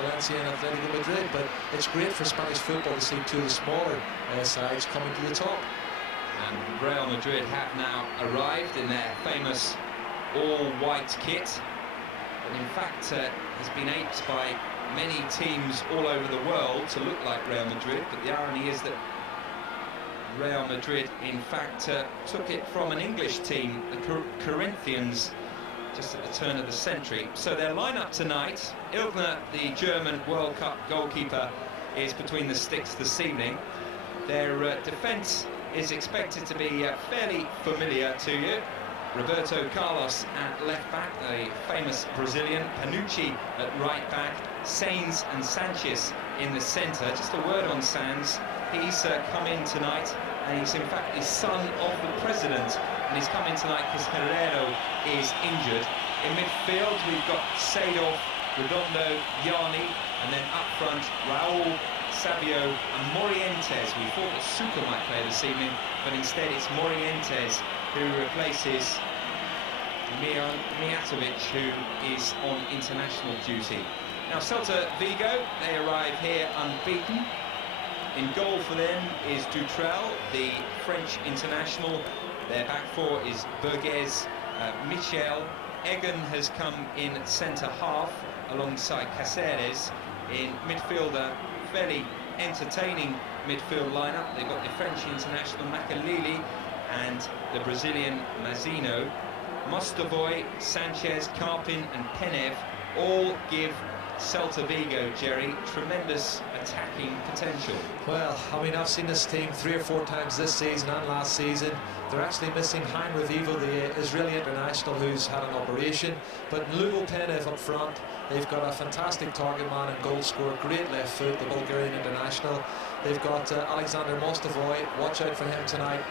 Valencia and Atletico Madrid, but it's great for Spanish football to see two of the smaller sides coming to the top. And Real Madrid have now arrived in their famous all-white kit, but in fact has been aped by many teams all over the world to look like Real Madrid. But the irony is that Real Madrid in fact took it from an English team, the Corinthians, just at the turn of the century. So their lineup tonight: Ilgner, the German World Cup goalkeeper, is between the sticks this evening. Their defence is expected to be fairly familiar to you. Roberto Carlos at left back, the famous Brazilian. Panucci at right back. Sainz and Sanchez in the centre. Just a word on Sainz. He's come in tonight, and he's in fact the son of the president, and he's come in tonight because Herrero is injured. In midfield we've got Seedorf, Redondo, Yanni, and then up front Raul, Savio and Morientes. We thought that Suka might play this evening, but instead it's Morientes who replaces Mijatovic, who is on international duty. Now Celta Vigo, they arrive here unbeaten. In goal for them is Dutrell, the French international. Their back four is Burgues, Michel. Egan has come in centre half alongside Caceres. In midfield, a fairly entertaining midfield lineup. They've got the French international Makalili and the Brazilian Mazino. Mostovoy, Sanchez, Carpin and Penev all give Celta Vigo, Jerry, tremendous attacking potential. Well, I mean, I've seen this team 3 or 4 times this season and last season. They're actually missing Heinrich Ivo, the Israeli international, who's had an operation. But Lugo Penev up front, they've got a fantastic target man and goal scorer, great left foot, the Bulgarian international. They've got Alexander Mostovoy, watch out for him tonight.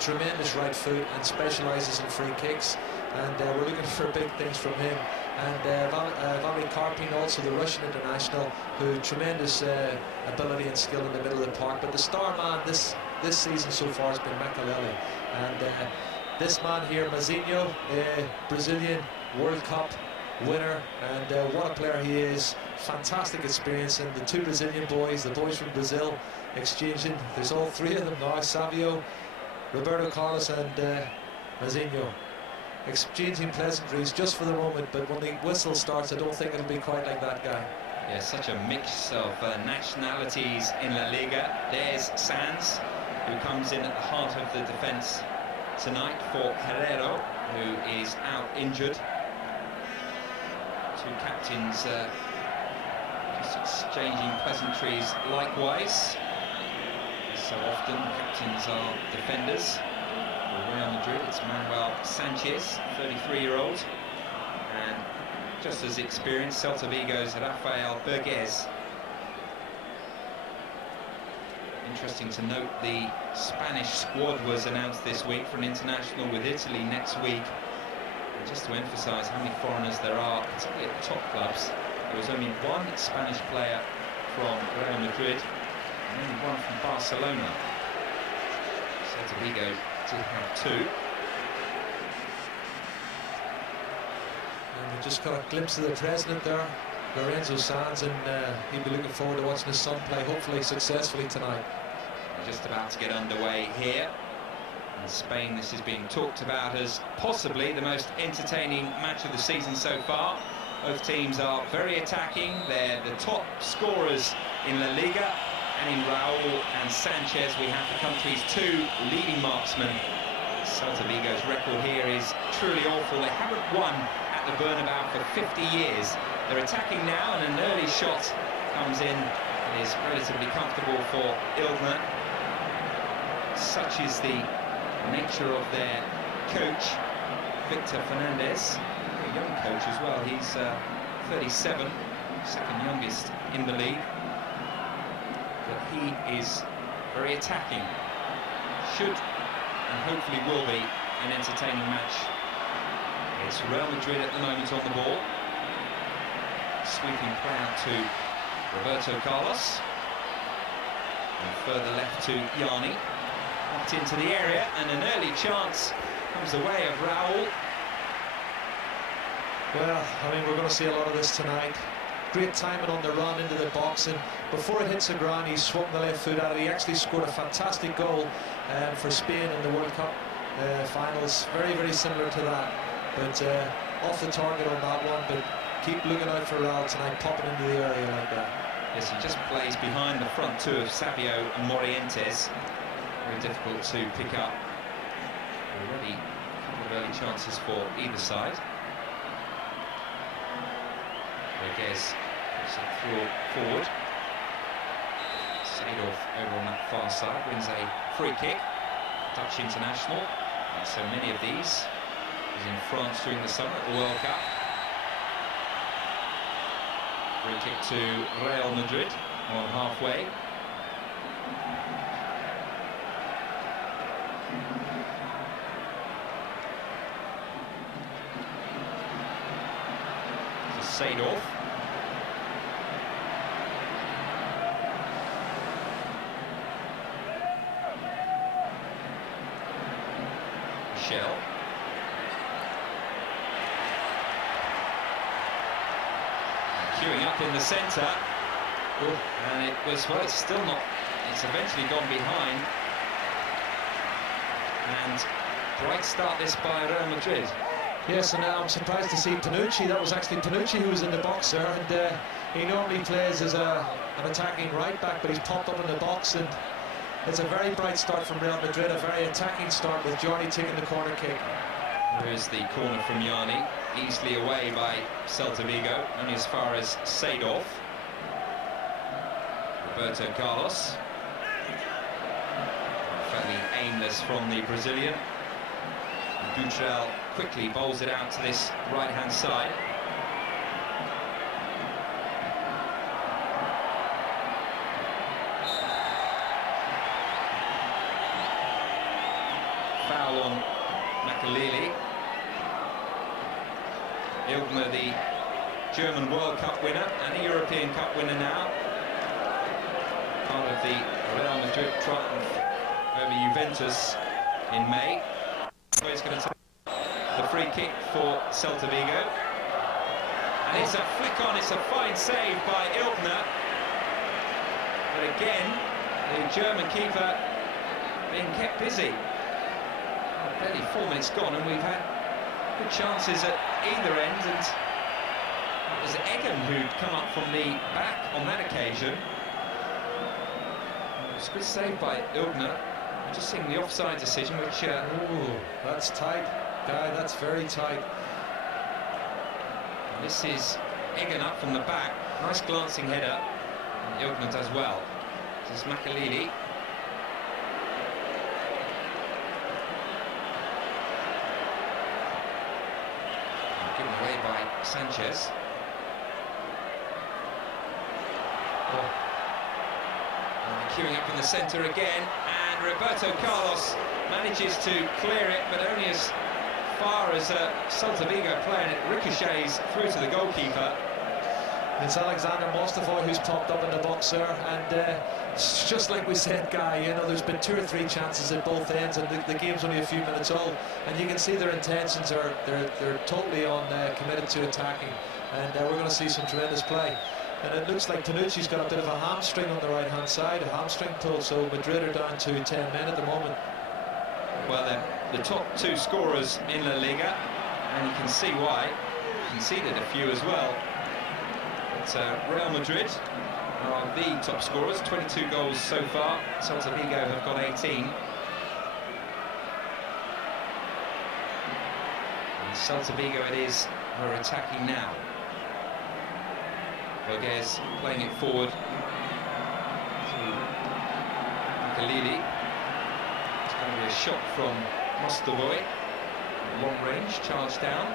Tremendous right foot and specialises in free kicks. And we're looking for big things from him. And Valery Karpin, also the Russian international, who tremendous ability and skill in the middle of the park. But the star man this season so far has been Makaleli. And this man here, Mazinho, Brazilian World Cup winner, and what a player he is. Fantastic experience, and the 2 Brazilian boys, the boys from Brazil, exchanging. There's all 3 of them now: Savio, Roberto Carlos and Mazinho, exchanging pleasantries just for the moment. But when the whistle starts, I don't think it'll be quite like that, guy. Yeah, such a mix of nationalities in La Liga. There's Sanz, who comes in at the heart of the defence tonight for Herrero, who is out injured. 2 captains just exchanging pleasantries likewise. So often captains are defenders. For Real Madrid, it's Manuel Sanchez, 33-year-old, and just as experienced, Celta Vigo's Rafael Burgues. Interesting to note, the Spanish squad was announced this week for an international with Italy next week. And just to emphasise how many foreigners there are, particularly at the top clubs, there was only 1 Spanish player from Real Madrid and only 1 from Barcelona. Celta Vigo did have 2. And we just got a glimpse of the president there, Lorenzo Sanz, and he'll be looking forward to watching his son play, hopefully successfully tonight. We're just about to get underway here. In Spain, this is being talked about as possibly the most entertaining match of the season so far. Both teams are very attacking. They're the top scorers in La Liga, and in Raul and Sanchez we have the country's 2 leading marksmen. Celta Vigo's record here is truly awful. They haven't won at the Bernabeu for 50 years. They're attacking now, and an early shot comes in. It is relatively comfortable for Ilgner. Such is the nature of their coach, Victor Fernandez, a young coach as well. He's 37, second youngest in the league, but he is very attacking. Should and hopefully will be an entertaining match. It's Real Madrid at the moment on the ball, sweeping play out to Roberto Carlos, and further left to Yanni. Knocked into the area, and an early chance comes the way of Raul. Well, I mean, we're going to see a lot of this tonight. great timing on the run into the box, and before it hits the ground, he swung the left foot out. He actually scored a fantastic goal for Spain in the World Cup finals. Very, very similar to that, but off the target on that one. But keep looking out for Raul tonight, popping into the area like that. Yes, he just plays behind the front two of Savio and Morientes. Very difficult to pick up. Already a couple of early chances for either side. Rodriguez puts it forward. Seedorf over on that far side wins a free kick. Dutch international, like so many of these. He was in France during the summer at the World Cup. Free kick to Real Madrid on halfway. To Seedorf. Michel. Queuing up in the centre, and it was, well, it's still not, it's eventually gone behind, and bright start this by Real Madrid. Yes, and I'm surprised to see Panucci. That was actually Panucci who was in the box there, and he normally plays as an attacking right back, but he's popped up in the box, and it's a very bright start from Real Madrid, a very attacking start with Johnny taking the corner kick. There is the corner from Yanni, easily away by Celta Vigo, only as far as Seedorf. Roberto Carlos. Fairly aimless from the Brazilian. Dutrell quickly bowls it out to this right-hand side. Foul on Makaleli. Ilgner, the German World Cup winner and a European Cup winner now. Part of the Real Madrid triumph over Juventus in May. He's going to take the free kick for Celta Vigo. And it's a flick on, it's a fine save by Ilgner. But again, the German keeper being kept busy. Barely 4 minutes gone, and we've had good chances at either end, and it was Egan who'd come up from the back on that occasion. It was a good save by Ilgner. I'm just seeing the offside decision, which... Ooh, that's tight, Guy, that's very tight. This is Egan up from the back. Nice glancing header, and Ilgner does well. This is Makaleli. Given away by Sanchez. Queuing up in the centre again, and Roberto Carlos manages to clear it, but only as far as a Celta Vigo player, and it ricochets through to the goalkeeper. It's Alexander Mostafoy who's popped up in the box there, and just like we said, Guy, you know, there's been 2 or 3 chances at both ends, and the game's only a few minutes old, and you can see their intentions are they're totally on committed to attacking, and we're going to see some tremendous play. And it looks like Panucci's got a bit of a hamstring on the right-hand side, a hamstring pull, so Madrid are down to 10 men at the moment. Well, they're the top 2 scorers in La Liga, and you can see why. Conceded a few as well. But Real Madrid are the top scorers, 22 goals so far. Celta Vigo have got 18. And Celta Vigo it is who are attacking now. Borges playing it forward to Makaleli. It's going to be a shot from Mostovoy. Long range, charge down.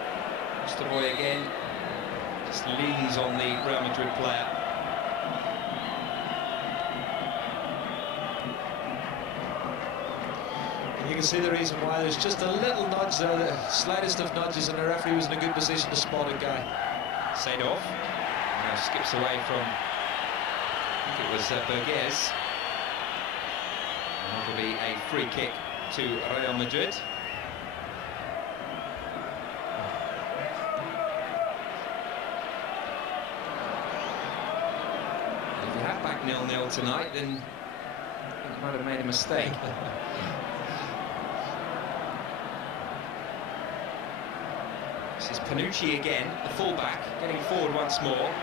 Mostovoy again just leans on the Real Madrid player. And you can see the reason why. There's just a little nudge there, the slightest of nudges, and the referee was in a good position to spot it, Guy. Seedorf now skips away from, I think it was Borges. And that'll be a free kick to Real Madrid. 0-0 tonight, then he might have made a mistake. This is Panucci again, the fullback, getting forward once more.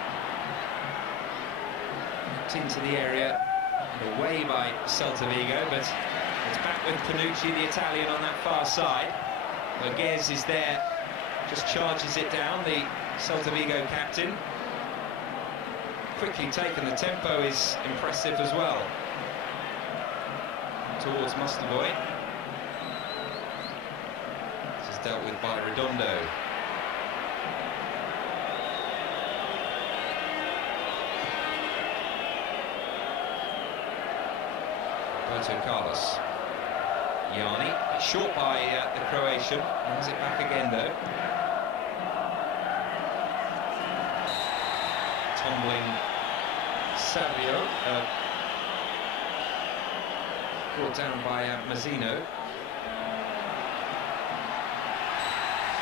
Knocked into the area and away by Celta Vigo, but it's back with Panucci, the Italian, on that far side. Borges is there, just charges it down, the Celta Vigo captain. Quickly taken, the tempo is impressive as well. Towards Mustovoy. This is dealt with by Redondo. Roberto Carlos. Yanni, short by the Croatian. Brings it back again though. Tumbling Savio, brought down by Mazzino.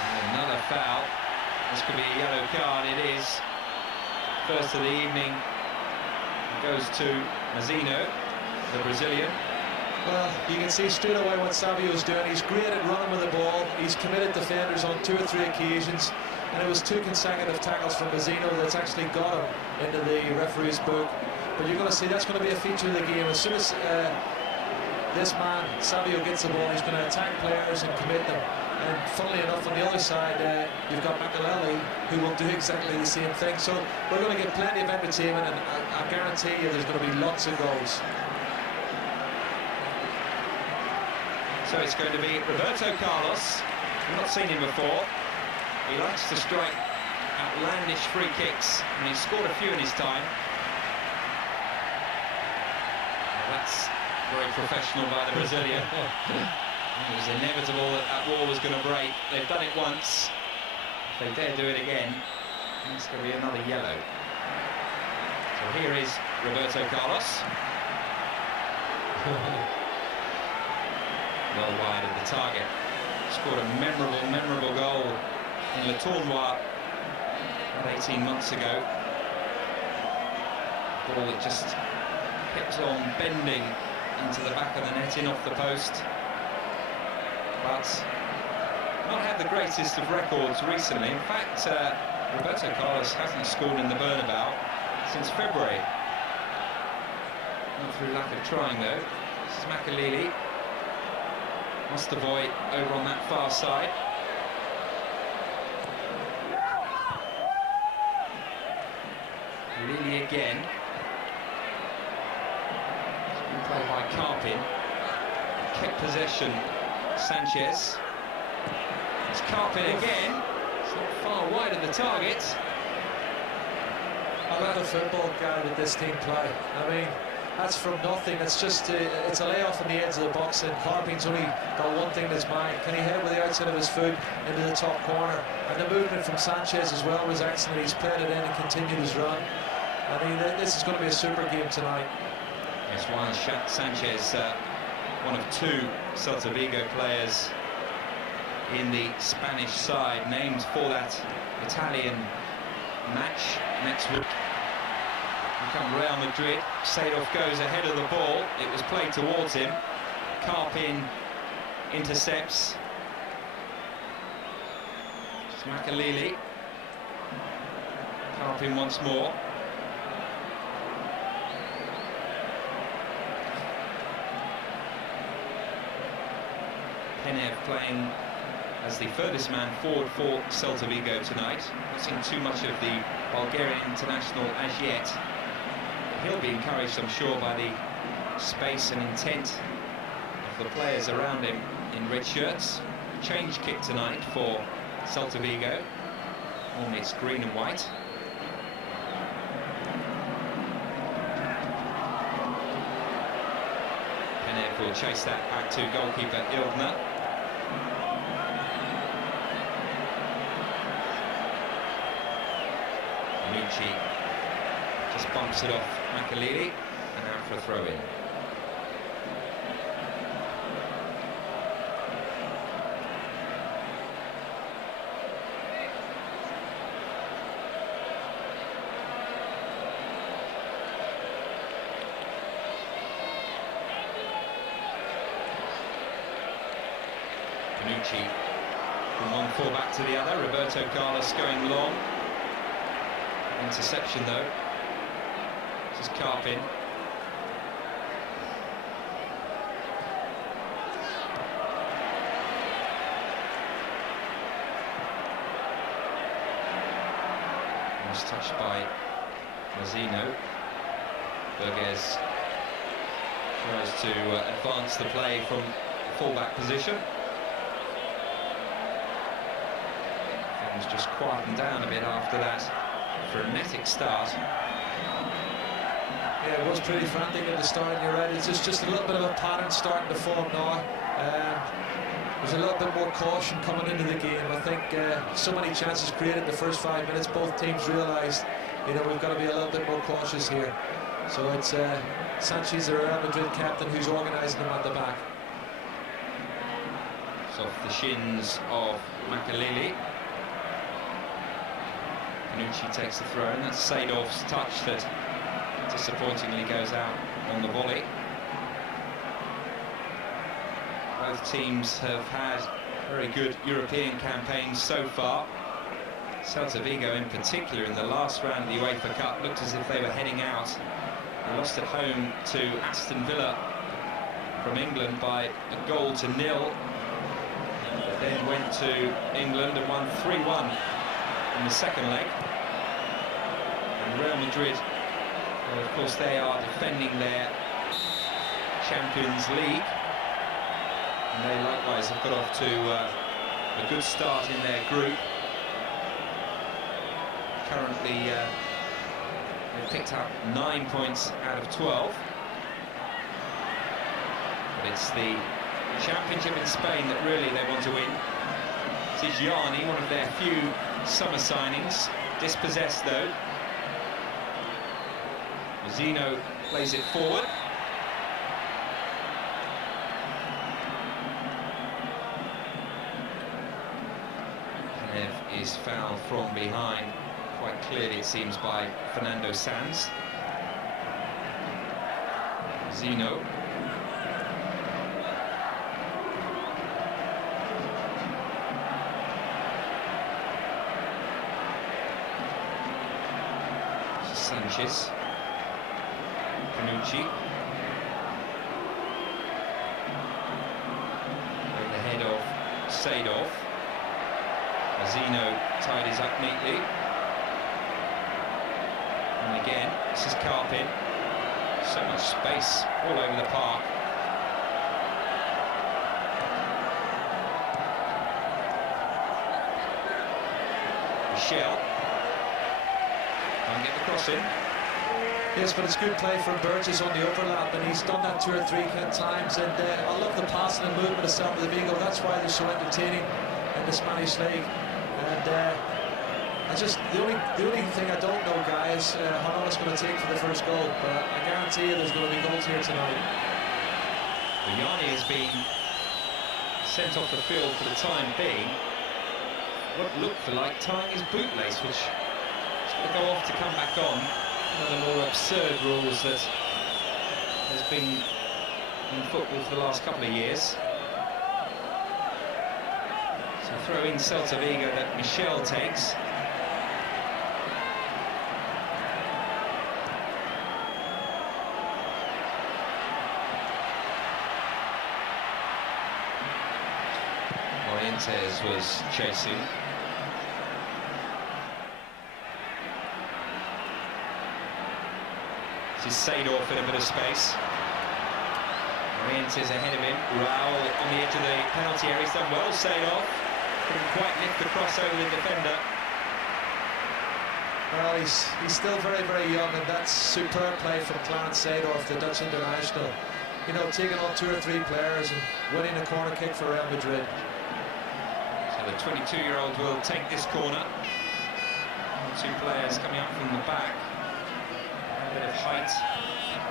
And another foul. This could be a yellow card. It is. First of the evening goes to Mazzino, the Brazilian. Well, you can see straight away what Savio's doing. He's great at running with the ball. He's committed defenders on 2 or 3 occasions. And it was 2 consecutive tackles from Mazzino that's actually got him into the referee's book. But you're going to see that's going to be a feature of the game. As soon as this man, Savio, gets the ball, he's going to attack players and commit them. And funnily enough, on the other side, you've got Makaleli, who will do exactly the same thing. So we're going to get plenty of entertainment, and I guarantee you there's going to be lots of goals. So it's going to be Roberto Carlos. I've not seen him before. He likes to strike outlandish free kicks, and he's scored a few in his time. Well, that's very professional by the Brazilian. It was inevitable that that wall was going to break. They've done it once. If they dare do it again, it's going to be another yellow. So here is Roberto Carlos. Well wide of the target. Scored a memorable goal in Le Tournoi about 18 months ago. Ball that just kept on bending into the back of the net, in off the post. But not had the greatest of records recently. In fact, Roberto Carlos hasn't scored in the Bernabeu since February. Not through lack of trying though. This is Makaleli. Mustovoy over on that far side. Lili again. Played by Carpin. Kept possession, Sanchez. It's Carpin again. It's not far wide of the target. I love the football, Gary, that this team play. I mean, that's from nothing. It's just it's a layoff on the edge of the box, and Carpin's only got one thing in his mind: can he hit it with the outside of his foot into the top corner? And the movement from Sanchez as well was excellent. He's played it in and continued his run. I mean, this is going to be a super game tonight. Yes, Juan Sanchez, one of 2 Celta Vigo players in the Spanish side, named for that Italian match next week. Come Real Madrid. Seedorf goes ahead of the ball. It was played towards him. Carpin intercepts. It's Makaleli. Carpin once more. Penev playing as the furthest man forward for Celta Vigo tonight. Not seen too much of the Bulgarian international as yet. He'll be encouraged, I'm sure, by the space and intent of the players around him in red shirts. Change kick tonight for Celta Vigo. Only it's green and white. Penev will chase that back to goalkeeper Ildner. Panucci just bumps it off Makaleli, and out for a throw-in. Bonucci from one full-back to the other. Roberto Carlos going long. Interception though. This is Carpin. Was touched by Mazzino. Burgess tries to advance the play from full-back position. Things just quietened down a bit after that frenetic start. Yeah, it was pretty frantic at the start, and you're right, it's just a little bit of a pattern starting to form now. There's a little bit more caution coming into the game. I think so many chances created the first 5 minutes, both teams realised, you know, we've got to be a little bit more cautious here. So it's Sanchez, the Real Madrid captain, who's organising them at the back. It's off the shins of Makaleli. Bonucci takes the throw, and that's Seedorf's touch that disappointingly goes out on the volley. Both teams have had very good European campaigns so far. Celta Vigo in particular in the last round of the UEFA Cup looked as if they were heading out. They lost at home to Aston Villa from England by 1-0. But then went to England and won 3-1 in the second leg. And Real Madrid, well, of course, they are defending their Champions League. And they likewise have got off to a good start in their group. Currently, they've picked up 9 points out of 12. But it's the championship in Spain that really they want to win. This is Yanni, one of their few summer signings. Dispossessed, though. Mazzino plays it forward. Is fouled from behind, quite clearly it seems, by Fernando Sanz. Zeno. Sanchez. Bonucci. Over the head of Seedorf. Zeno tidies up neatly. And again, this is Carpin. So much space all over the park. Michel. Can't get the cross in. Yes, but it's good play from Burgess on the overlap, and he's done that 2 or 3 times. And I love the passing and movement of Celta de Vigo. That's why they're so entertaining in the Spanish league. And the only thing I don't know, guys, how long it's going to take for the first goal. But I guarantee you there's going to be goals here tonight. Yanni has been sent off the field for the time being. What looked like tying his bootlace, which is going to go off to come back on. One of the more absurd rules that has been in football for the last couple of years. So throw in Celta Vigo that Michel takes. Morientes was chasing. This is Seedorf in a bit of space. Morientes ahead of him. Raul on the edge of the penalty area. He's done well, Seedorf. Couldn't quite lift the cross over the defender. Well, he's still very, very young, and that's superb play from Clarence Seedorf, the Dutch international. You know, taking on 2 or 3 players and winning a corner kick for Real Madrid. So the 22-year-old will take this corner. 2 players coming up from the back. A bit of height,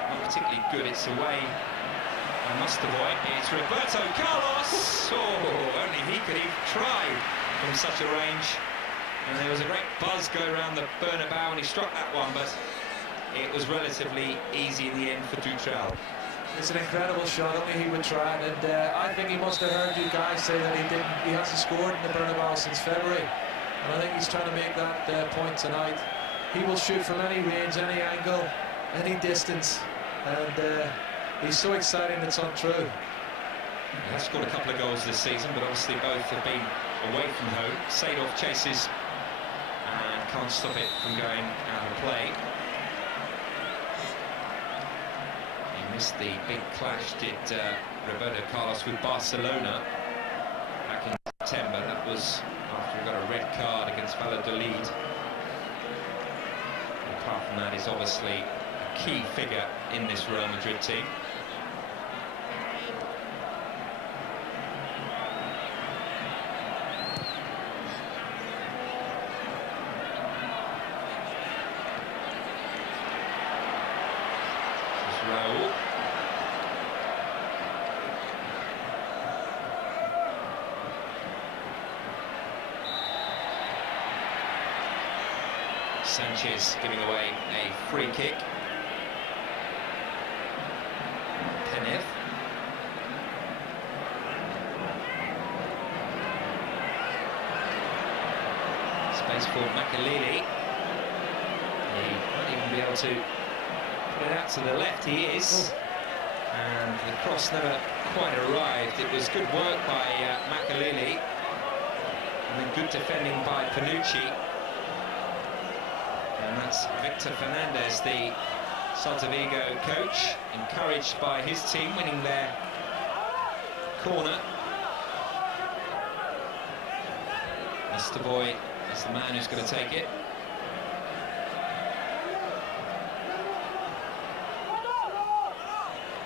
not particularly good. It's away. I must avoid. It's Roberto Carlos. Oh, only he could even try from such a range. And there was a great buzz go around the Bernabeu when he struck that one, but it was relatively easy in the end for Dutrell. It's an incredible shot. Only he would try it, and I think he must have heard you guys say that he hasn't scored in the Bernabeu since February, and I think he's trying to make that point tonight. He will shoot from any range, any angle, any distance, and he's so exciting it's untrue. He has scored a couple of goals this season, but obviously both have been away from home. Seedorf chases and can't stop it from going out of play. He missed the big clash, did Roberto Carlos with Barcelona back in September. That was after he got a red card against Valladolid. Apart from that, he's obviously a key figure in this Real Madrid team. Raul. Sanchez giving away a free kick. Penef. Space for Makaleli. He might even be able to put it out to the left. He is. And the cross never quite arrived. It was good work by Makaleli. And then good defending by Panucci. And that's Victor Fernandez, the Celta de Vigo coach, encouraged by his team winning their corner. Mr. Boy is the man who's going to take it.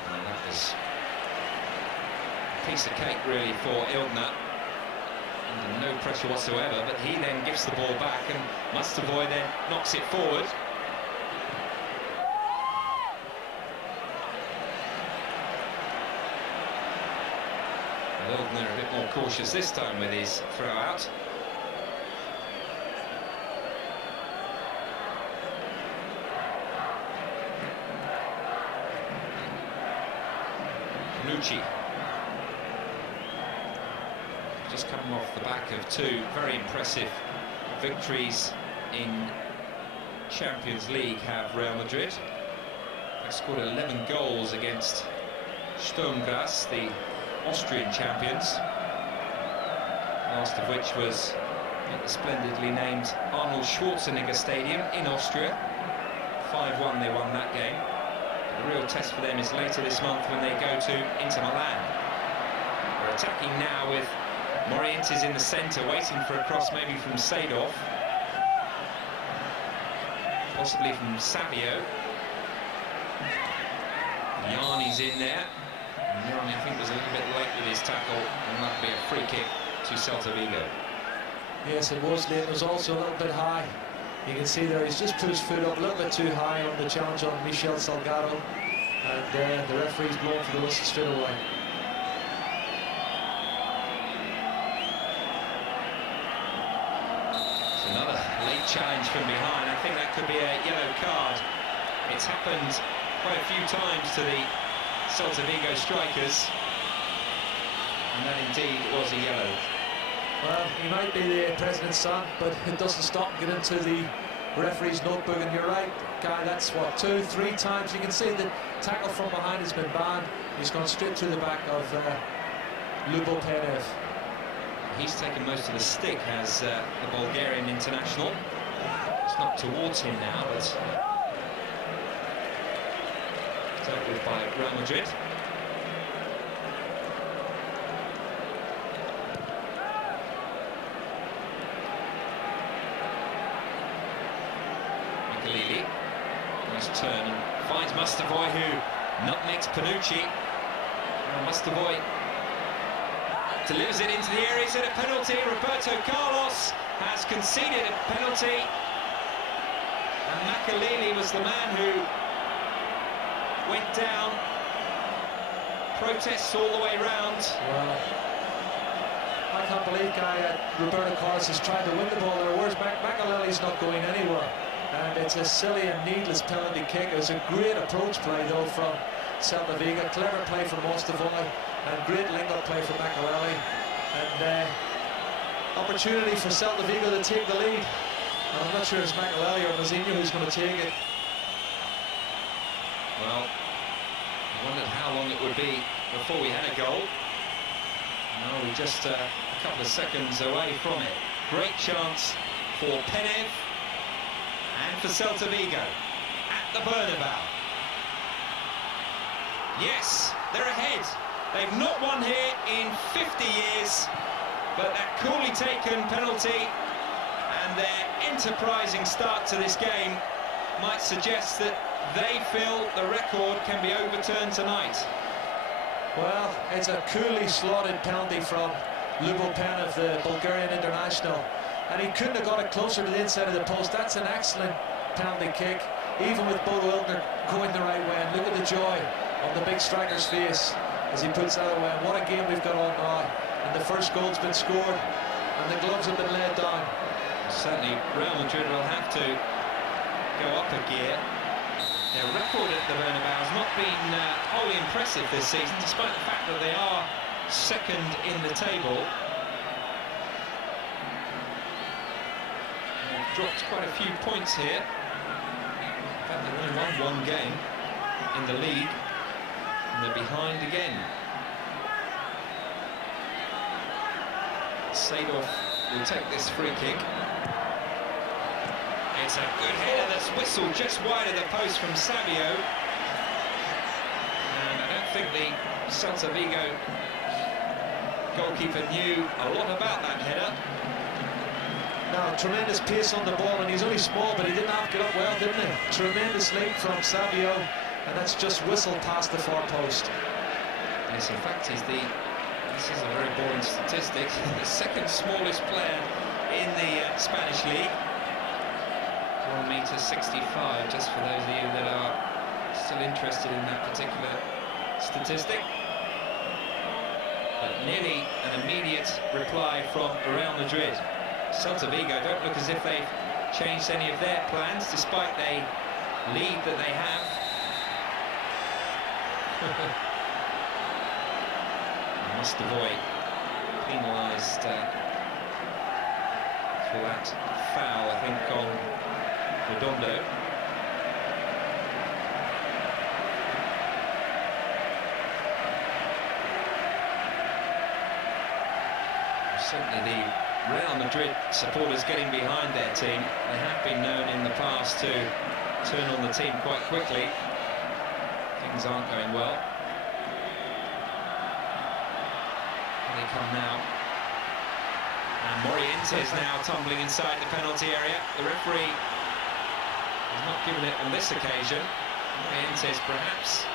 And that was a piece of cake really for Ildner. Under no pressure whatsoever, but he then gives the ball back and Mustovoy then knocks it forward. Ildner a bit more cautious this time with his throw out. Panucci. Just coming off the back of two very impressive victories in Champions League have Real Madrid. They scored 11 goals against Sturm Graz, the Austrian champions, last of which was at the splendidly named Arnold Schwarzenegger Stadium in Austria. 5-1 they won that game. But the real test for them is later this month when they go to Inter Milan. They're attacking now with Morientes in the centre, waiting for a cross maybe from Seedorf, possibly from Savio. Yanni's in there. Yanni, I think, was a little bit late with his tackle, and that'll be a free kick to Celta Vigo. Yes, it was late. It was also a little bit high. You can see there he's just put his foot up a little bit too high on the challenge on Michel Salgado, and the referee's blown for the whistle straight away. Another late challenge from behind. I think that could be a yellow card. It's happened quite a few times to the Celta Vigo strikers, and that indeed was a yellow. Well, he might be the president's son, but it doesn't stop him get into the referee's notebook. And you're right, Guy, that's what, 2-3 times. You can see the tackle from behind has been banned. He's gone straight through the back of López-Benito. He's taken most of the stick as the Bulgarian international. It's not towards him now, but dealt with by Real Madrid. Makaleli, nice turn and finds Mustovoy, who nutmegs Panucci. Mustovoy delivers it into the area. Is it a penalty? Roberto Carlos has conceded a penalty, and Makaleli was the man who went down. Protests all the way round. Well, I can't believe, Guy, Roberto Carlos is trying to win the ball there. Where's Makaleli's not going anywhere. And it's a silly and needless penalty kick. It was a great approach play, though, from Celta de Vigo. Clever play from Mostovoy, and great link-up play from Makelele. And opportunity for Celta de Vigo to take the lead. And I'm not sure it's Makelele or Mazinho who's going to take it. Well, I wondered how long it would be before we had a goal. No, we're just a couple of seconds away from it. Great chance for Penev and for Celta Vigo at the Bernabeu. Yes, they're ahead. They've not won here in 50 years, but that coolly taken penalty and their enterprising start to this game might suggest that they feel the record can be overturned tonight. Well, it's a coolly slotted penalty from Penev, the Bulgarian international, and he couldn't have got it closer to the inside of the post. That's an excellent penalty kick, even with Bodo Illner going the right way. And look at the joy on the big striker's face as he puts that away. And what a game we've got on now. And the first goal's been scored, and the gloves have been laid down. Certainly, Real Madrid will have to go up a gear. Their record at the Bernabeu has not been wholly impressive this season, despite the fact that they are second in the table. They've dropped quite a few points here. In fact, they've only won one game in the league, and they're behind again. Seedorf will take this free kick. It's a good header that's whistled just wide of the post from Savio. And I don't think the Celta Vigo goalkeeper knew a lot about that header. Now, tremendous pace on the ball, and he's only small, but he didn't have to get up well, didn't he? Tremendous leap from Savio, and that's just whistled past the far post. Yes, in fact, this is a very boring statistic. The second smallest player in the Spanish league. 1.65 m, just for those of you that are still interested in that particular statistic. But nearly an immediate reply from Real Madrid. Celta Vigo don't look as if they've changed any of their plans, despite the lead that they have. Mostovoy penalised for that foul, I think, on Redondo. Certainly the Real Madrid supporters getting behind their team. They have been known in the past to turn on the team quite quickly. Things aren't going well. Here they come now. And Morientes now tumbling inside the penalty area. The referee has not given it on this occasion. Morientes perhaps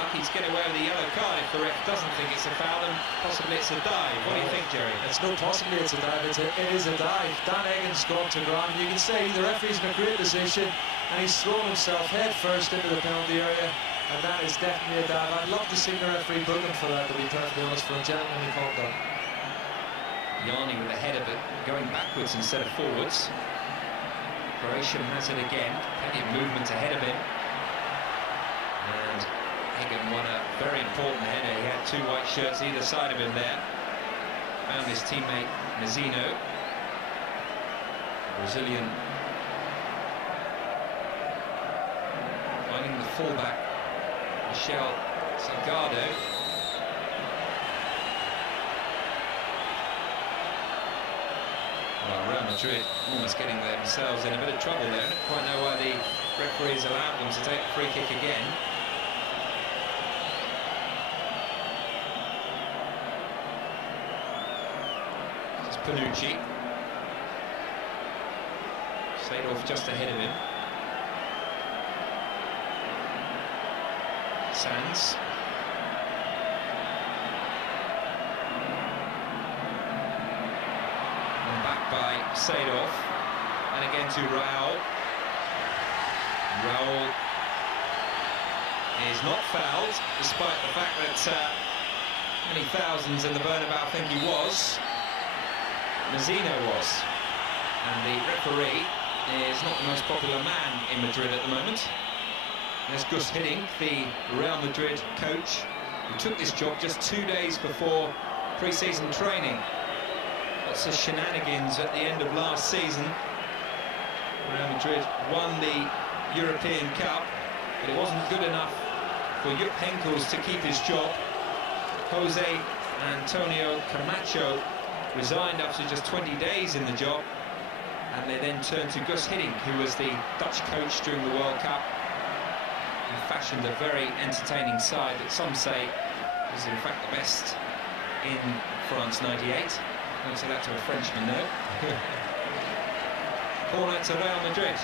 lucky to get away with a yellow card if the ref doesn't think it's a foul, and possibly it's a dive. What do you think, Jerry? It's no possibly it's a dive. It is a dive. Dan Egan's gone to ground. You can say the referee's in a great position, and he's thrown himself head first into the penalty area, and that is definitely a dive. I'd love to see the referee book him for that, to be perfectly honest, for a gentlemanly conduct. Yanni with a header, but going backwards instead of forwards. Croatian has it again. Plenty of movement ahead of him. And Egan won a very important header. He had two white shirts either side of him there. Found his teammate Mazinho, Brazilian, finding the fullback Michel Salgado. Well, Real Madrid almost getting themselves in a bit of trouble there. I don't quite know why the referees allowed them to take the free kick again. This is Panucci. Seedorf just ahead of him. Sands. By Seedorf, and again to Raul. Raul is not fouled, despite the fact that many thousands in the Bernabeu think he was. Mazinho was, and the referee is not the most popular man in Madrid at the moment. There's Gus Hiddink, the Real Madrid coach, who took this job just 2 days before pre-season training. Lots of shenanigans at the end of last season. Real Madrid won the European Cup, but it wasn't good enough for Jupp Heynckes to keep his job. Jose Antonio Camacho resigned after just 20 days in the job, and they then turned to Gus Hiddink, who was the Dutch coach during the World Cup, and fashioned a very entertaining side that some say was in fact the best in France '98. I don't say that to a Frenchman, though. Corner to Real Madrid.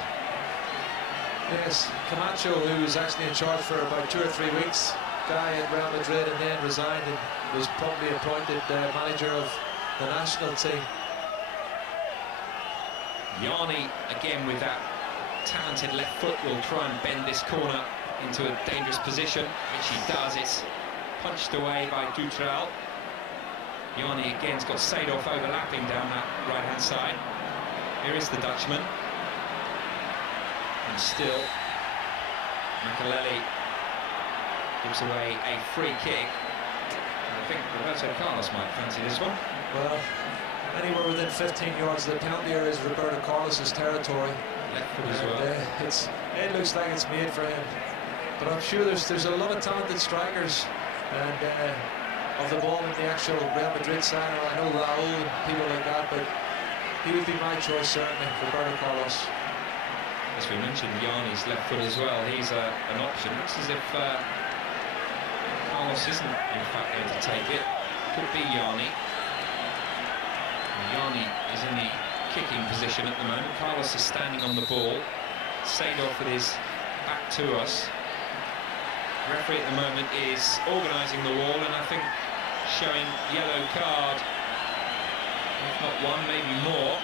Yes, Camacho, who was actually in charge for about 2 or 3 weeks, guy at Real Madrid, and then resigned and was probably appointed manager of the national team. Yanni, again with that talented left foot, will try and bend this corner into a dangerous position, which he does. It's punched away by Dutral. Yanni again's got Seedorf overlapping down that right-hand side. Here is the Dutchman. And still, Makaleli gives away a free kick. I think Roberto Carlos might fancy this one. Well, anywhere within 15 yards of the penalty area is Roberto Carlos's territory. Left foot as well. It looks like it's made for him. But I'm sure there's a lot of talented strikers and of the ball in the actual Real Madrid side. I know Raul and people like that, but he would be my choice certainly, Roberto Carlos. As we mentioned, Yanni's left foot as well. He's an option. Looks as if Carlos isn't in fact going to take it. Could be Yanni. Yanni is in the kicking position at the moment. Carlos is standing on the ball. Seedorf with his back to us. The referee at the moment is organising the wall, and I think showing yellow card, if not one, maybe more,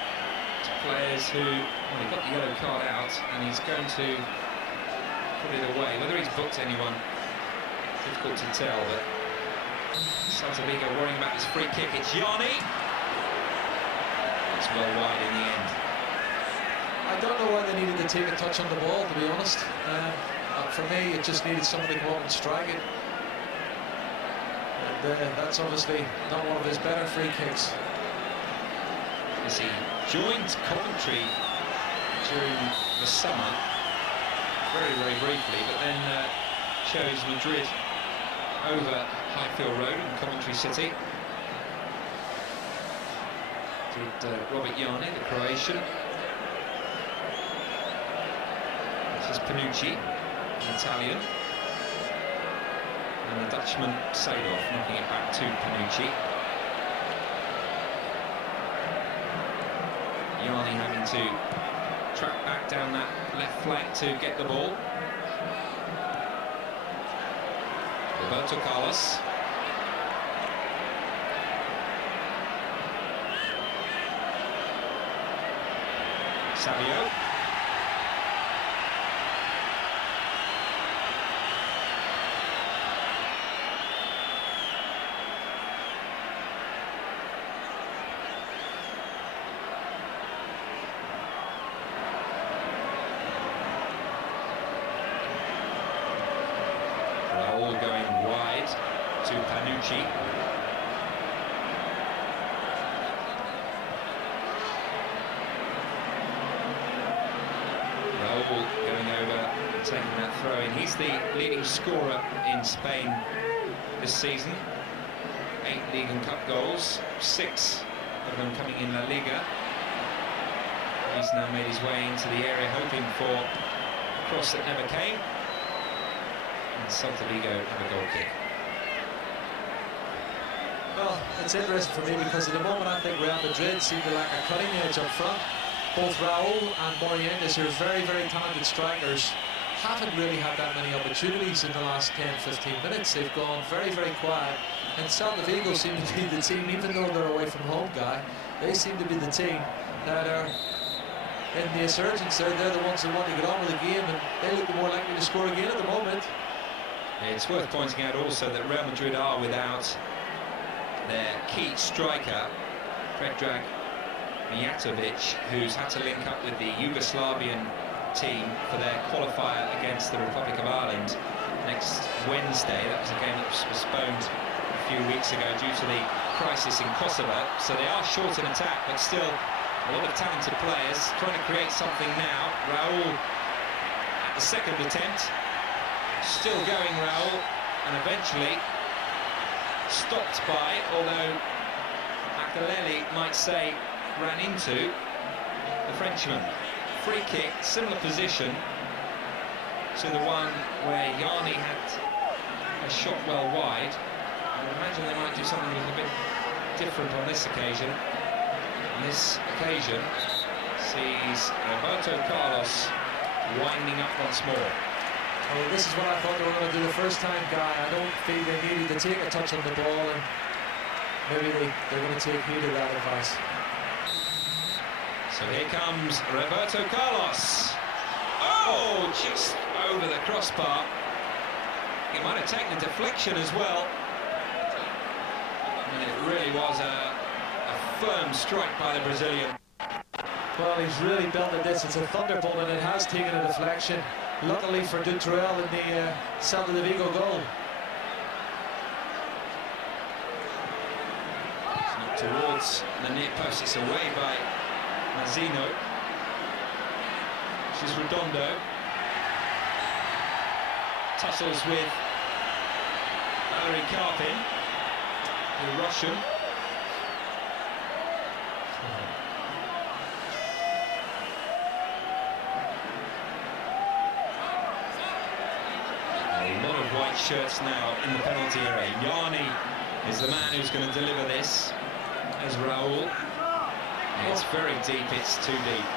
to players who, well, he got the yellow card out, and he's going to put it away. Whether he's booked anyone, difficult to tell, but Celta de Vigo worrying about this free kick. It's Yanni. It's well wide in the end. I don't know why they needed to take a touch on the ball, to be honest. For me, it just needed somebody to come up and strike it. And that's obviously not one of his better free kicks. As he joined Coventry during the summer, very, very briefly, but then chose Madrid over Highfield Road in Coventry City. Did Robert Yanni, the Croatian. This is Panucci, the Italian. And the Dutchman Seedorf knocking it back to Panucci. Yanni having to track back down that left flank to get the ball. Roberto Carlos. Savio. Raul going wide to Panucci. Raul going over and taking that throw in. He's the leading scorer in Spain this season. 8 League and Cup goals, 6 of them coming in La Liga. He's now made his way into the area, hoping for a cross that never came. And Celta de Vigo have a goal kick. Well, it's interesting for me because at the moment I think Real Madrid seem to lack a cutting edge up front. Both Raul and Morientes, who are very, very talented strikers, haven't really had that many opportunities in the last 10-15 minutes. They've gone very, very quiet. And Celta de Vigo seem to be the team, even though they're away from home, Guy, they seem to be the team that are in the insurgents. They're the ones that want to get on with the game, and they look more likely to score again at the moment. It's worth pointing out also that Real Madrid are without their key striker, Predrag Mijatovic, who's had to link up with the Yugoslavian team for their qualifier against the Republic of Ireland next Wednesday. That was a game that was postponed a few weeks ago due to the crisis in Kosovo. So they are short in attack, but still a lot of talented players trying to create something now. Raul at the second attempt, still going Raul, and eventually stopped by, although Makelele might say ran into the Frenchman. Free kick, similar position to the one where Yanni had a shot well wide. I would imagine they might do something a little bit different on this occasion. On this occasion sees Roberto Carlos winding up once more. Well, this is what I thought they were going to do the first time, Guy. I don't feel they needed to take a touch on the ball, and maybe they're going to take heed of that advice. So here comes Roberto Carlos. Oh, just over the crossbar. He might have taken a deflection as well. And it really was a firm strike by the Brazilian. Well, he's really built at this. It's a thunderbolt, and it has taken a deflection. Luckily for Dutrell in the Celta de Vigo goal. It's not towards the near post, it's away by Mazzino. This is Redondo. Tussles with Valery Karpin, the Russian. White shirts now in the penalty area. Yanni is the man who's going to deliver this, as Raul. It's very deep, it's too deep.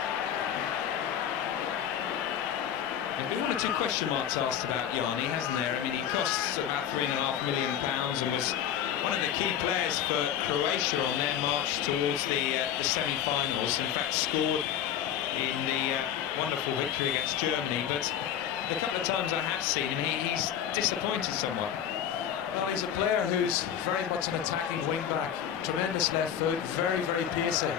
There's been one or two question marks asked about Yanni, hasn't there? I mean, he costs about £3.5 million and was one of the key players for Croatia on their march towards the semi-finals. In fact, scored in the wonderful victory against Germany, but the couple of times I have seen him, he's disappointed somewhat. Well, he's a player who's very much an attacking wing-back, tremendous left foot, very, very pacey.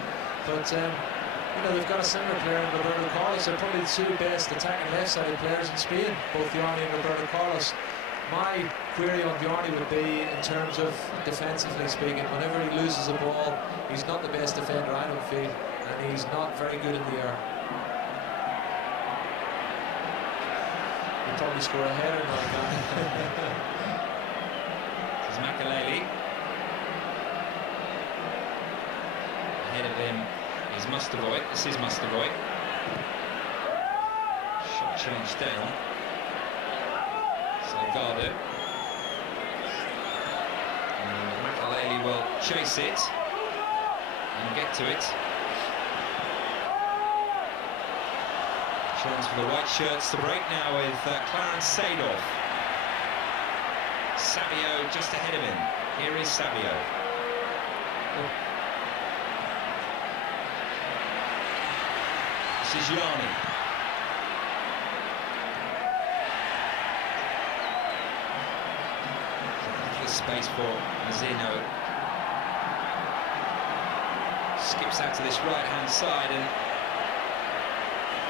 But, you know, they've got a similar player in Roberto Carlos. They're probably the two best attacking left-sided players in Spain, both Yanni and Roberto Carlos. My query on Yanni would be, in terms of defensively speaking, whenever he loses a ball, he's not the best defender, I don't feel, and he's not very good in the air. He'll probably score a header now, guy. This is Makelele. Ahead of him is Mustovoy. This is Mustovoy. Shot change down. Salgado. And Makelele will chase it and get to it. Chance for the white shirts to break now with Clarence Seedorf. Savio just ahead of him. Here is Savio. This is Yanni. The space for Mazzino. Skips out to this right-hand side, and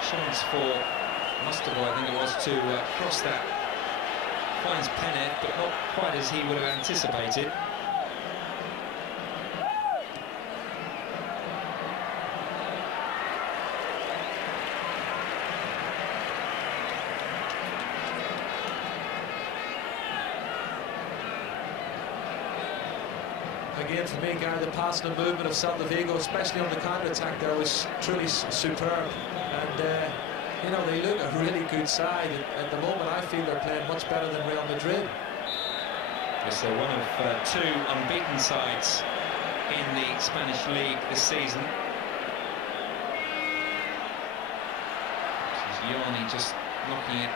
chance for Mustovoy, I think it was, to cross that. Finds Pennant, but not quite as he would have anticipated. Again, for me, Gary, the passing and movement of Celta de Vigo, especially on the counter-attack there, was truly superb. And, you know, they look a really good side. At the moment, I feel they're playing much better than Real Madrid. Yes, they're one of two unbeaten sides in the Spanish league this season. This is Yanni just knocking it